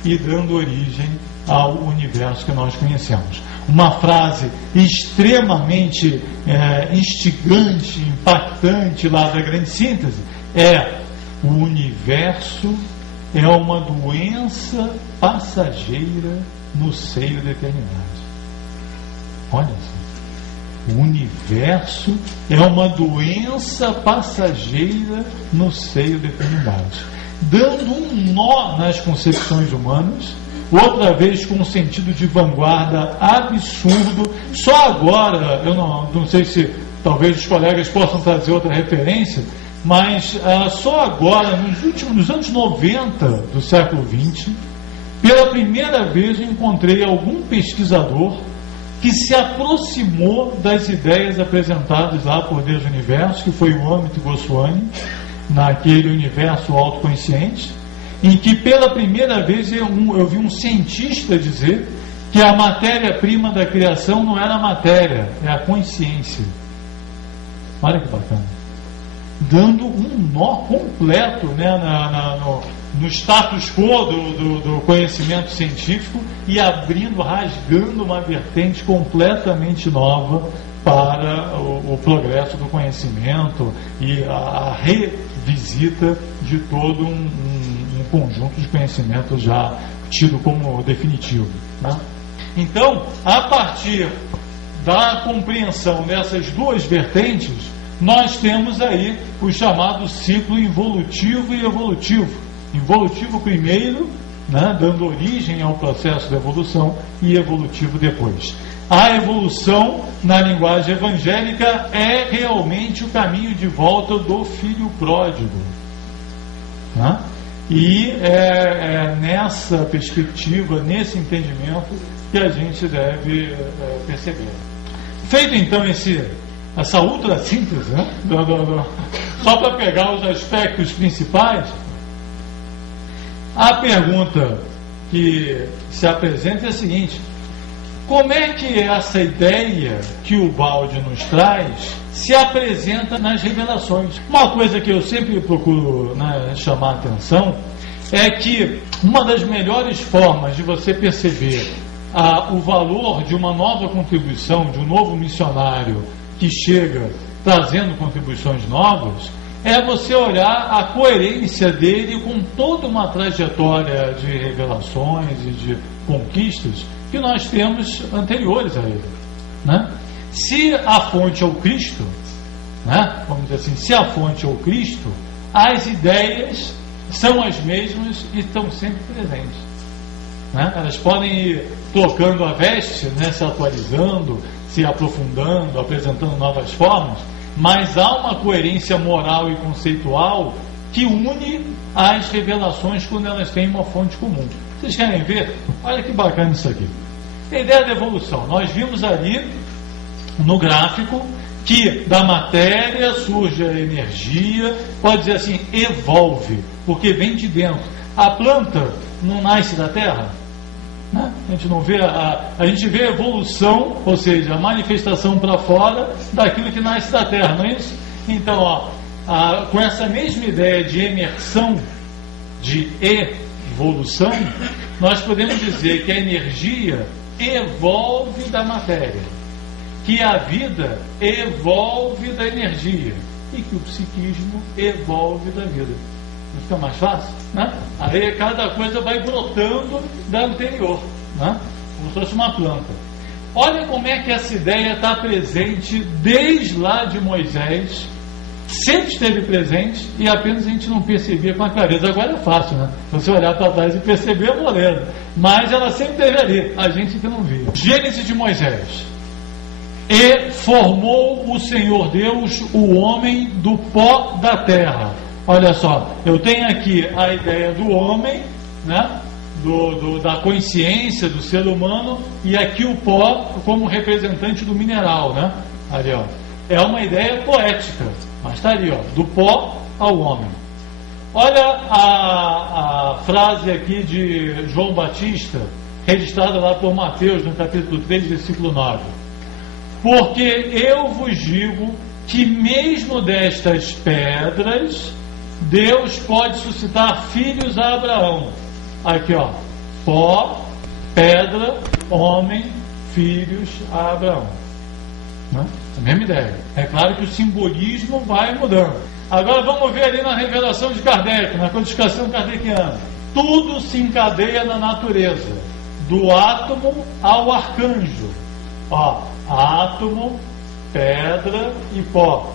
e dando origem ao universo que nós conhecemos. Uma frase extremamente instigante, impactante lá da Grande Síntese o universo é uma doença passageira no seio da eternidade. Olha só. O universo é uma doença passageira no seio da eternidade, dando um nó nas concepções humanas, outra vez com um sentido de vanguarda absurdo. Só agora, eu não sei se talvez os colegas possam trazer outra referência, mas só agora, nos anos 90 do século XX, pela primeira vez eu encontrei algum pesquisador que se aproximou das ideias apresentadas lá por Deus do Universo, que foi o Amit Goswami, naquele universo autoconsciente, em que pela primeira vez eu vi um cientista dizer que a matéria-prima da criação não era a matéria, é a consciência. Olha que bacana. Dando um nó completo, né, no status quo do conhecimento científico e rasgando uma vertente completamente nova para o progresso do conhecimento e a revisita de todo um conjunto de conhecimentos já tido como definitivo, né? Então, a partir da compreensão dessas duas vertentes, nós temos aí o chamado ciclo involutivo e evolutivo. Involutivo primeiro, né, dando origem ao processo da evolução, e evolutivo depois. A evolução, na linguagem evangélica, é realmente o caminho de volta do filho pródigo, né? E é nessa perspectiva, nesse entendimento, que a gente deve perceber. Feito então essa ultra síntese, né? Só para pegar os aspectos principais, a pergunta que se apresenta é a seguinte: como é que essa ideia que o Baldi nos traz se apresenta nas revelações? Uma coisa que eu sempre procuro, né, chamar a atenção é que uma das melhores formas de você perceber o valor de uma nova contribuição, de um novo missionário que chega trazendo contribuições novas, é você olhar a coerência dele com toda uma trajetória de revelações e de conquistas que nós temos anteriores a ele, né? Se a fonte é o Cristo, né? Vamos dizer assim, se a fonte é o Cristo, as ideias são as mesmas e estão sempre presentes, né? Elas podem ir trocando a veste, né? Se atualizando, se aprofundando, apresentando novas formas, mas há uma coerência moral e conceitual que une as revelações quando elas têm uma fonte comum. Vocês querem ver? Olha que bacana isso aqui. A ideia da evolução. Nós vimos ali no gráfico que da matéria surge a energia, pode dizer assim, evolve, porque vem de dentro. A planta não nasce da terra, né? A gente não vê a gente vê a evolução, ou seja, a manifestação para fora daquilo que nasce da terra, não é isso? Então, com essa mesma ideia de emersão, de evolução, nós podemos dizer que a energia evolve da matéria, que a vida evolve da energia e que o psiquismo evolve da vida. Não fica mais fácil, né? Aí cada coisa vai brotando da anterior, né? Como se fosse uma planta. Olha como é que essa ideia está presente desde lá de Moisés, sempre esteve presente e apenas a gente não percebia com a clareza. Agora é fácil, né? Você olhar para trás e perceber a moleza, mas ela sempre esteve ali, a gente que não via. Gênesis de Moisés: e formou o Senhor Deus o homem do pó da terra. Olha só, eu tenho aqui a ideia do homem, né? Da consciência do ser humano, e aqui o pó como representante do mineral, né? Ali, ó. É uma ideia poética, mas está ali, ó, do pó ao homem. Olha a frase aqui de João Batista, registrada lá por Mateus, no capítulo 3, versículo 9. Porque eu vos digo que mesmo destas pedras Deus pode suscitar filhos a Abraão. Aqui, ó, pó, pedra, homem, filhos a Abraão, né? A mesma ideia. É claro que o simbolismo vai mudando. Agora vamos ver ali na revelação de Kardec, na codificação kardeciana. Tudo se encadeia na natureza, do átomo ao arcanjo. Ó, átomo, pedra e pó,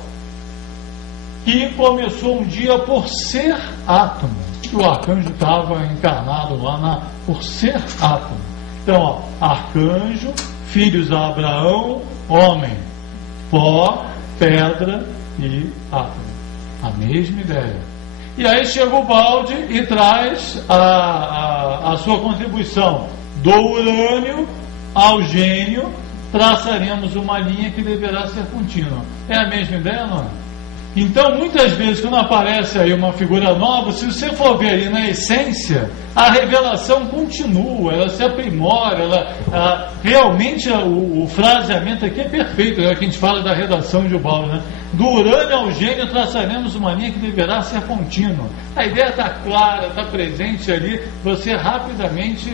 que começou um dia por ser átomo. O arcanjo estava encarnado lá por ser átomo. Então, ó, arcanjo, filhos a Abraão, homem, pó, pedra e átomo. A mesma ideia. E aí chega o Baldi e traz a sua contribuição. Do urânio ao gênio, traçaremos uma linha que deverá ser contínua. É a mesma ideia, não é? Então, muitas vezes, quando aparece aí uma figura nova, se você for ver aí na essência, a revelação continua, ela se aprimora, realmente o fraseamento aqui é perfeito, é o que a gente fala da redação de Ubaldo, né? Do Urânio ao gênio traçaremos uma linha que deverá ser contínua. A ideia está clara, está presente ali, você rapidamente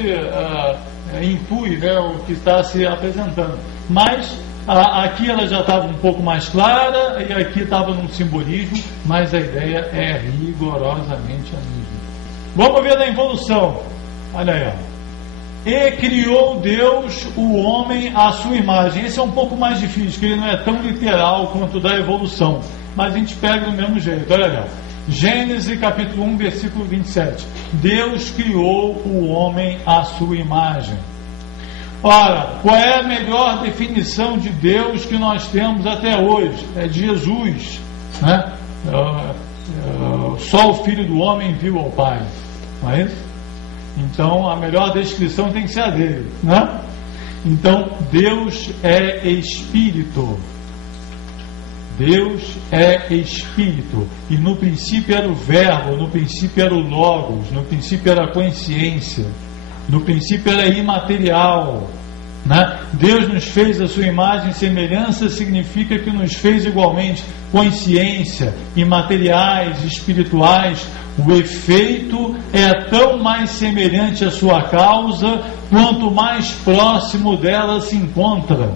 intui, né, o que está se apresentando. Mas aqui ela já estava um pouco mais clara e aqui estava num simbolismo, mas a ideia é rigorosamente a mesma. Vamos ver na evolução. Olha aí, ó. E criou Deus o homem à sua imagem. Esse é um pouco mais difícil, porque ele não é tão literal quanto o da evolução, mas a gente pega do mesmo jeito. Olha aí, ó. Gênesis capítulo 1, versículo 27. Deus criou o homem à sua imagem. Ora, qual é a melhor definição de Deus que nós temos até hoje? É de Jesus, né? Só o Filho do Homem viu ao Pai, não é isso? Então a melhor descrição tem que ser a dele, né? Então Deus é Espírito. Deus é Espírito. E no princípio era o Verbo, no princípio era o Logos, no princípio era a consciência, no princípio era imaterial, né? Deus nos fez a sua imagem e semelhança, significa que nos fez igualmente consciência, imateriais, espirituais. O efeito é tão mais semelhante à sua causa quanto mais próximo dela se encontra.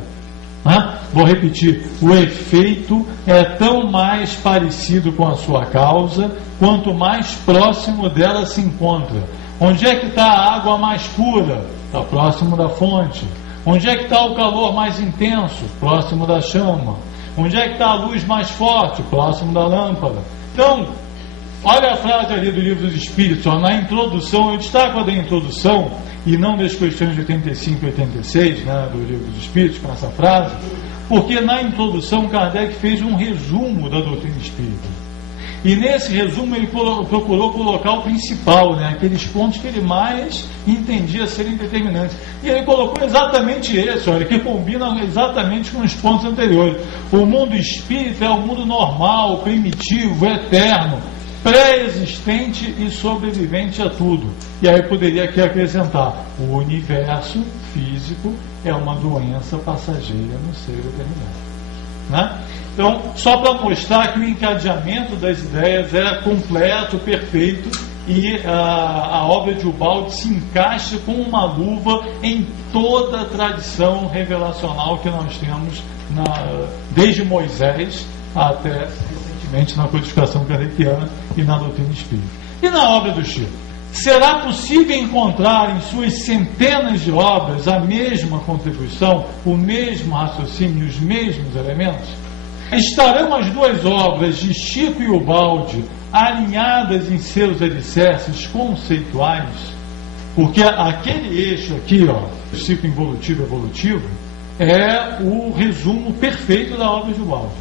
Vou repetir: o efeito é tão mais parecido com a sua causa quanto mais próximo dela se encontra. Onde é que está a água mais pura? Está próximo da fonte. Onde é que está o calor mais intenso? Próximo da chama. Onde é que está a luz mais forte? Próximo da lâmpada. Então, olha a frase ali do Livro dos Espíritos, ó, na introdução. Eu destaco a da introdução e não das questões de 85 e 86, né, do Livro dos Espíritos, com essa frase, porque na introdução Kardec fez um resumo da doutrina espírita. E nesse resumo ele procurou colocar o principal, né, aqueles pontos que ele mais entendia serem determinantes. E ele colocou exatamente esse, olha, que combina exatamente com os pontos anteriores. O mundo espírita é o mundo normal, primitivo, eterno, pré-existente e sobrevivente a tudo. E aí poderia aqui acrescentar: o universo físico é uma doença passageira no ser determinado, né? Então, só para mostrar que o encadeamento das ideias é completo, perfeito, e a obra de Ubaldo se encaixa com uma luva em toda a tradição revelacional que nós temos desde Moisés até recentemente na codificação kardeciana e na doutrina espírita. E na obra do Chico? Será possível encontrar em suas centenas de obras a mesma contribuição, o mesmo raciocínio, os mesmos elementos? Estarão as duas obras de Chico e Ubaldo alinhadas em seus alicerces conceituais? Porque aquele eixo aqui, ó, o ciclo involutivo e evolutivo, é o resumo perfeito da obra de Ubaldo.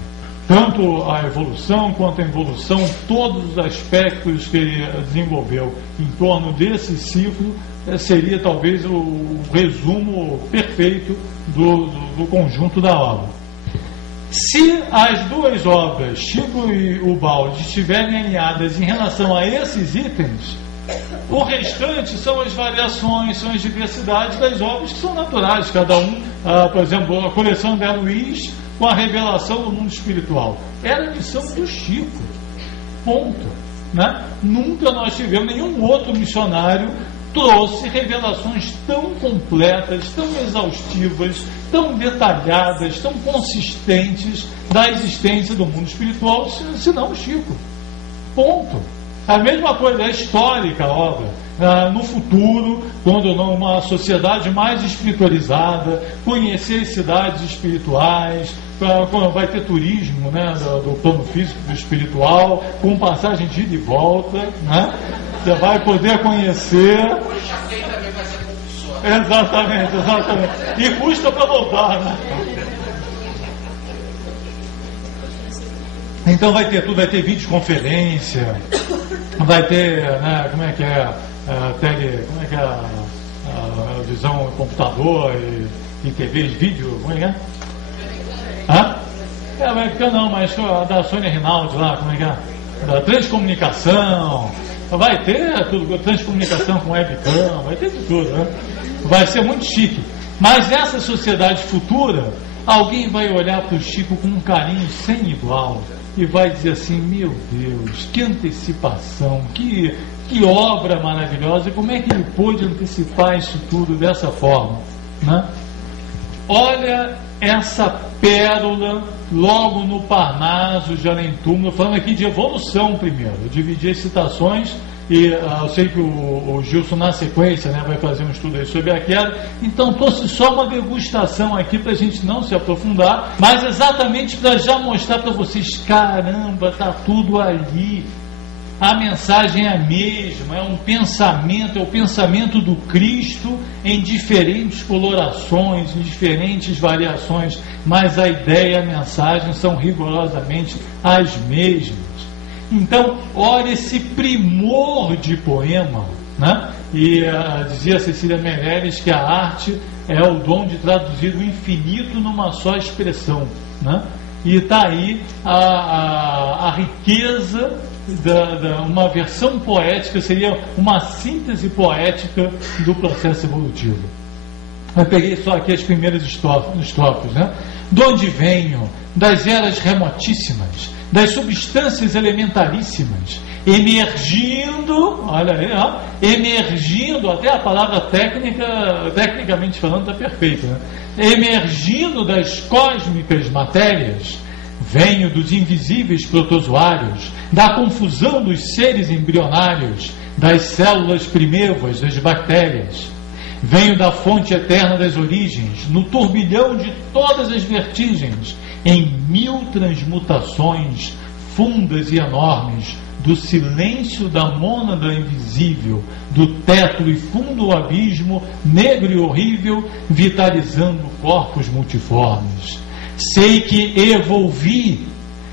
Tanto a evolução quanto a involução, todos os aspectos que ele desenvolveu em torno desse ciclo, seria talvez o resumo perfeito do conjunto da obra. Se as duas obras, Chico e Ubaldo, estiverem alinhadas em relação a esses itens, o restante são as variações, são as diversidades das obras que são naturais. Cada um, por exemplo, a coleção de Luiz com a revelação do mundo espiritual. Era a missão do Chico. Ponto. Né? Nunca nós tivemos, nenhum outro missionário trouxe revelações tão completas, tão exaustivas, tão detalhadas, tão consistentes da existência do mundo espiritual, senão o Chico. Ponto. A mesma coisa é histórica a obra. No futuro, quando uma sociedade mais espiritualizada, conhecer cidades espirituais, vai ter turismo, né, do plano físico e do espiritual, com passagem de ida e volta, né? Você vai poder conhecer. Exatamente. E custa para voltar, né? Então vai ter tudo, vai ter videoconferência, vai ter, né, como é que é a visão computador e TV, vídeo, como é que é? Vai ficar não, mas a da Sônia Rinaldi lá, como é que é? Da transcomunicação, vai ter tudo, transcomunicação com webcam, vai ter tudo, né? Vai ser muito chique. Mas nessa sociedade futura, alguém vai olhar para o Chico com um carinho sem igual e vai dizer assim: meu Deus, que antecipação, que obra maravilhosa, como é que ele pôde antecipar isso tudo dessa forma, né? Olha essa pérola logo no Parnaso de Além Túmulo, falando aqui de evolução primeiro. Eu dividi as citações e eu sei que o Gilson na sequência, né, vai fazer um estudo aí sobre a queda, então trouxe só uma degustação aqui para a gente não se aprofundar, mas exatamente para já mostrar para vocês: caramba, está tudo ali. A mensagem é a mesma, é um pensamento, é o pensamento do Cristo em diferentes colorações, em diferentes variações, mas a ideia e a mensagem são rigorosamente as mesmas. Então, olha esse primor de poema, né? E dizia Cecília Meirelles que a arte é o dom de traduzir o infinito numa só expressão, né? E está aí a riqueza uma versão poética, seria uma síntese poética do processo evolutivo. Eu peguei só aqui as primeiras estrofes, né? De onde venho? Das eras remotíssimas, das substâncias elementaríssimas, emergindo, olha aí, ó, emergindo, até a palavra tecnicamente falando está perfeita, né? Emergindo das cósmicas matérias, venho dos invisíveis protozoários, da confusão dos seres embrionários, das células primevas, das bactérias. Venho da fonte eterna das origens, no turbilhão de todas as vertigens, em 1000 transmutações fundas e enormes, do silêncio da mônada invisível, do tétulo e fundo abismo, negro e horrível, vitalizando corpos multiformes. Sei que evolvi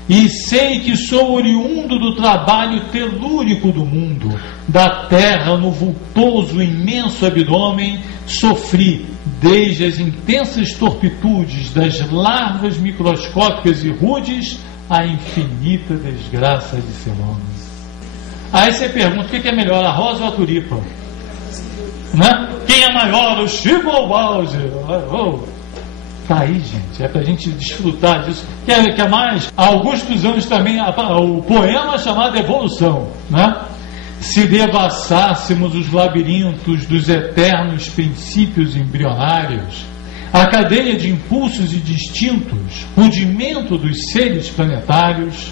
e sei que sou oriundo do trabalho telúrico do mundo, da terra no vultoso imenso abdômen, sofri desde as intensas torpitudes das larvas microscópicas e rudes a infinita desgraça de ser homem. Aí você pergunta: o que é melhor, a rosa ou a tulipa? Né? Quem é maior, o Chico ou o Bauser? Tá aí, gente, é pra gente desfrutar disso. Quer mais? Há alguns anos também o poema chamado Evolução, né? Se devassássemos os labirintos dos eternos princípios embrionários, a cadeia de impulsos e distintos, rudimento dos seres planetários,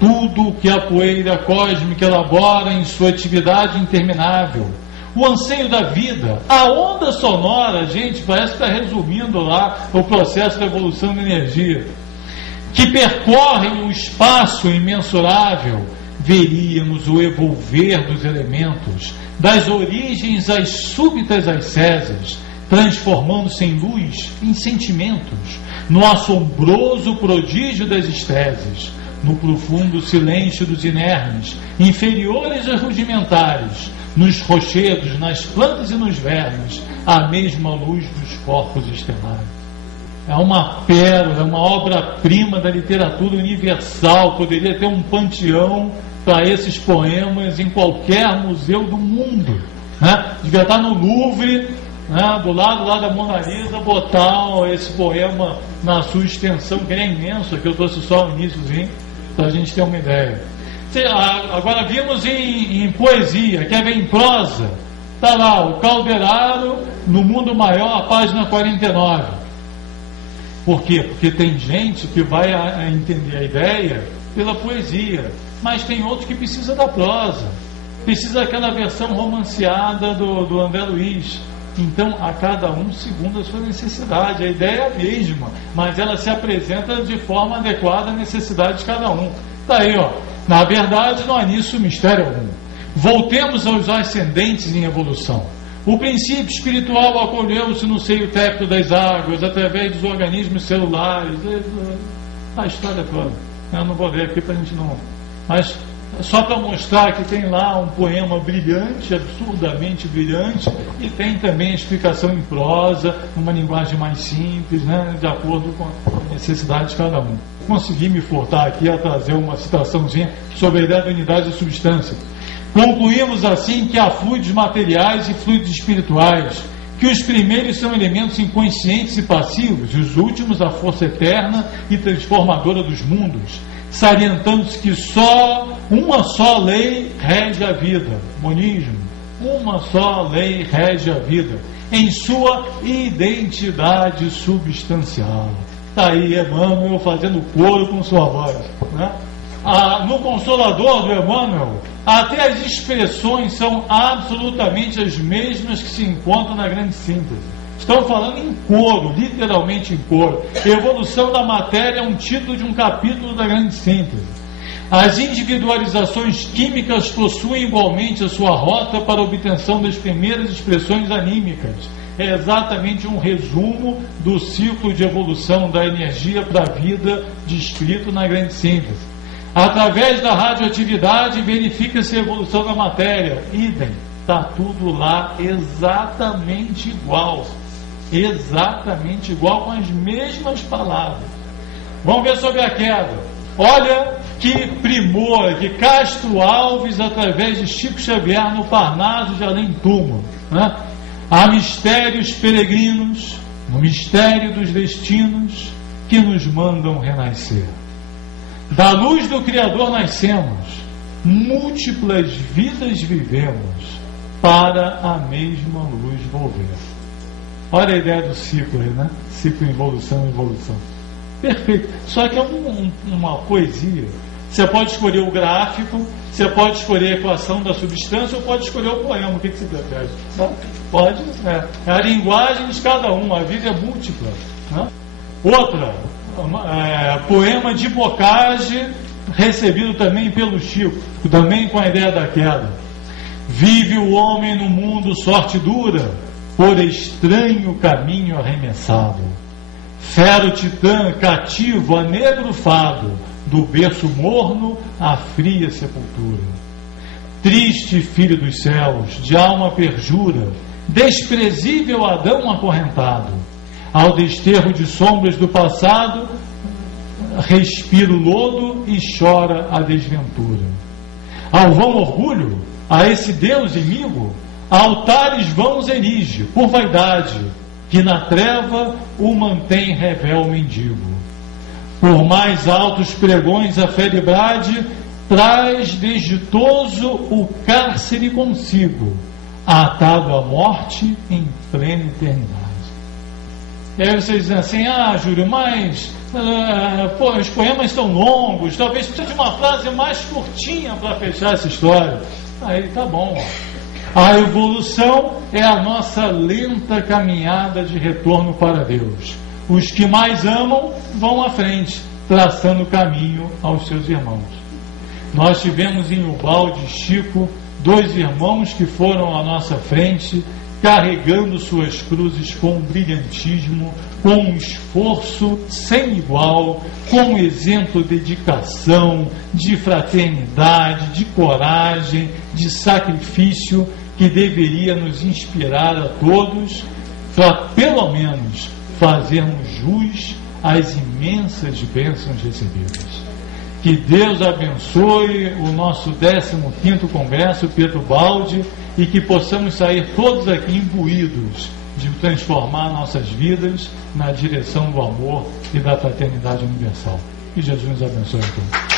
tudo o que a poeira cósmica elabora em sua atividade interminável, o anseio da vida, a onda sonora, gente, parece que está resumindo lá o processo da evolução da energia, que percorrem o espaço imensurável, veríamos o evolver dos elementos, das origens às súbitas ascésias, transformando-se em luz, em sentimentos, no assombroso prodígio das estésias, no profundo silêncio dos inermes, inferiores e rudimentares, nos rochedos, nas plantas e nos vermes, a mesma luz dos corpos estelares. É uma pérola, é uma obra-prima da literatura universal. Poderia ter um panteão para esses poemas em qualquer museu do mundo, né? Devia estar no Louvre, né? Do lado lá da Mona Lisa, botar esse poema na sua extensão, que é imenso. Aqui eu trouxe só o iníciozinho para a gente ter uma ideia. Agora vimos em poesia, quer ver em prosa? Está lá, o Calderaro, no Mundo Maior, a página 49. Por quê? Porque tem gente que vai entender a ideia pela poesia, mas tem outro que precisa da prosa, precisa daquela versão romanceada do André Luiz. Então, a cada um segundo a sua necessidade. A ideia é a mesma, mas ela se apresenta de forma adequada à necessidade de cada um. Está aí, ó. Na verdade, não há nisso mistério algum. Voltemos aos ascendentes em evolução. O princípio espiritual acolheu-se no seio técnico das águas, através dos organismos celulares. A história toda. Eu não vou ler aqui para a gente não. Mas só para mostrar que tem lá um poema brilhante, absurdamente brilhante, e tem também a explicação em prosa, numa linguagem mais simples, né, de acordo com a necessidade de cada um. Consegui me furtar aqui a trazer uma citaçãozinha sobre a ideia da unidade da substância. Concluímos assim que há fluidos materiais e fluidos espirituais, que os primeiros são elementos inconscientes e passivos, e os últimos a força eterna e transformadora dos mundos, salientando-se que uma só lei rege a vida. Monismo. Uma só lei rege a vida, em sua identidade substancial. Está aí Emmanuel fazendo coro com sua voz, né? No Consolador do Emmanuel, até as expressões são absolutamente as mesmas que se encontram na grande síntese. Estão falando em coro, literalmente em coro. Evolução da matéria é um título de um capítulo da grande síntese. As individualizações químicas possuem igualmente a sua rota para a obtenção das primeiras expressões anímicas. É exatamente um resumo do ciclo de evolução da energia para a vida descrito na grande síntese. Através da radioatividade verifica-se a evolução da matéria. Idem, está tudo lá exatamente igual. Exatamente igual, com as mesmas palavras. Vamos ver sobre a queda. Olha que primor, que Castro Alves, através de Chico Xavier, no Parnaso de Além Túmulo, né? Há mistérios peregrinos, no mistério dos destinos, que nos mandam renascer. Da luz do Criador nascemos, múltiplas vidas vivemos, para a mesma luz volver. Olha a ideia do ciclo aí, né? Ciclo, evolução, evolução. Perfeito. Só que é uma poesia. Você pode escolher o gráfico, você pode escolher a equação da substância ou pode escolher o poema. O que você prefere? Pode, é a linguagem de cada um. A vida é múltipla, né? Outra, poema de Bocage, recebido também pelo Chico, também com a ideia da queda. Vive o homem no mundo sorte dura, por estranho caminho arremessado. Fera o titã cativo a negro fado, do berço morno à fria sepultura. Triste filho dos céus, de alma perjura, desprezível Adão acorrentado, ao desterro de sombras do passado, respira o lodo e chora a desventura. Ao vão orgulho, a esse Deus inimigo, altares vãos erige, por vaidade, que na treva o mantém revel mendigo. Por mais altos pregões a felibrade, traz desditoso o cárcere consigo, atado à morte em plena eternidade. E aí vocês dizem assim: Júlio, mas os poemas estão longos, talvez precise de uma frase mais curtinha para fechar essa história. Aí tá bom. A evolução é a nossa lenta caminhada de retorno para Deus. Os que mais amam vão à frente, traçando o caminho aos seus irmãos. Nós tivemos em Ubalde, Chico, 2 irmãos que foram à nossa frente, carregando suas cruzes com brilhantismo, com um esforço sem igual, com exemplo de dedicação, de fraternidade, de coragem, de sacrifício, que deveria nos inspirar a todos para, pelo menos, fazermos jus às imensas bênçãos recebidas. Que Deus abençoe o nosso 15º Congresso Pedro Baldi e que possamos sair todos aqui imbuídos de transformar nossas vidas na direção do amor e da fraternidade universal. Que Jesus nos abençoe a todos.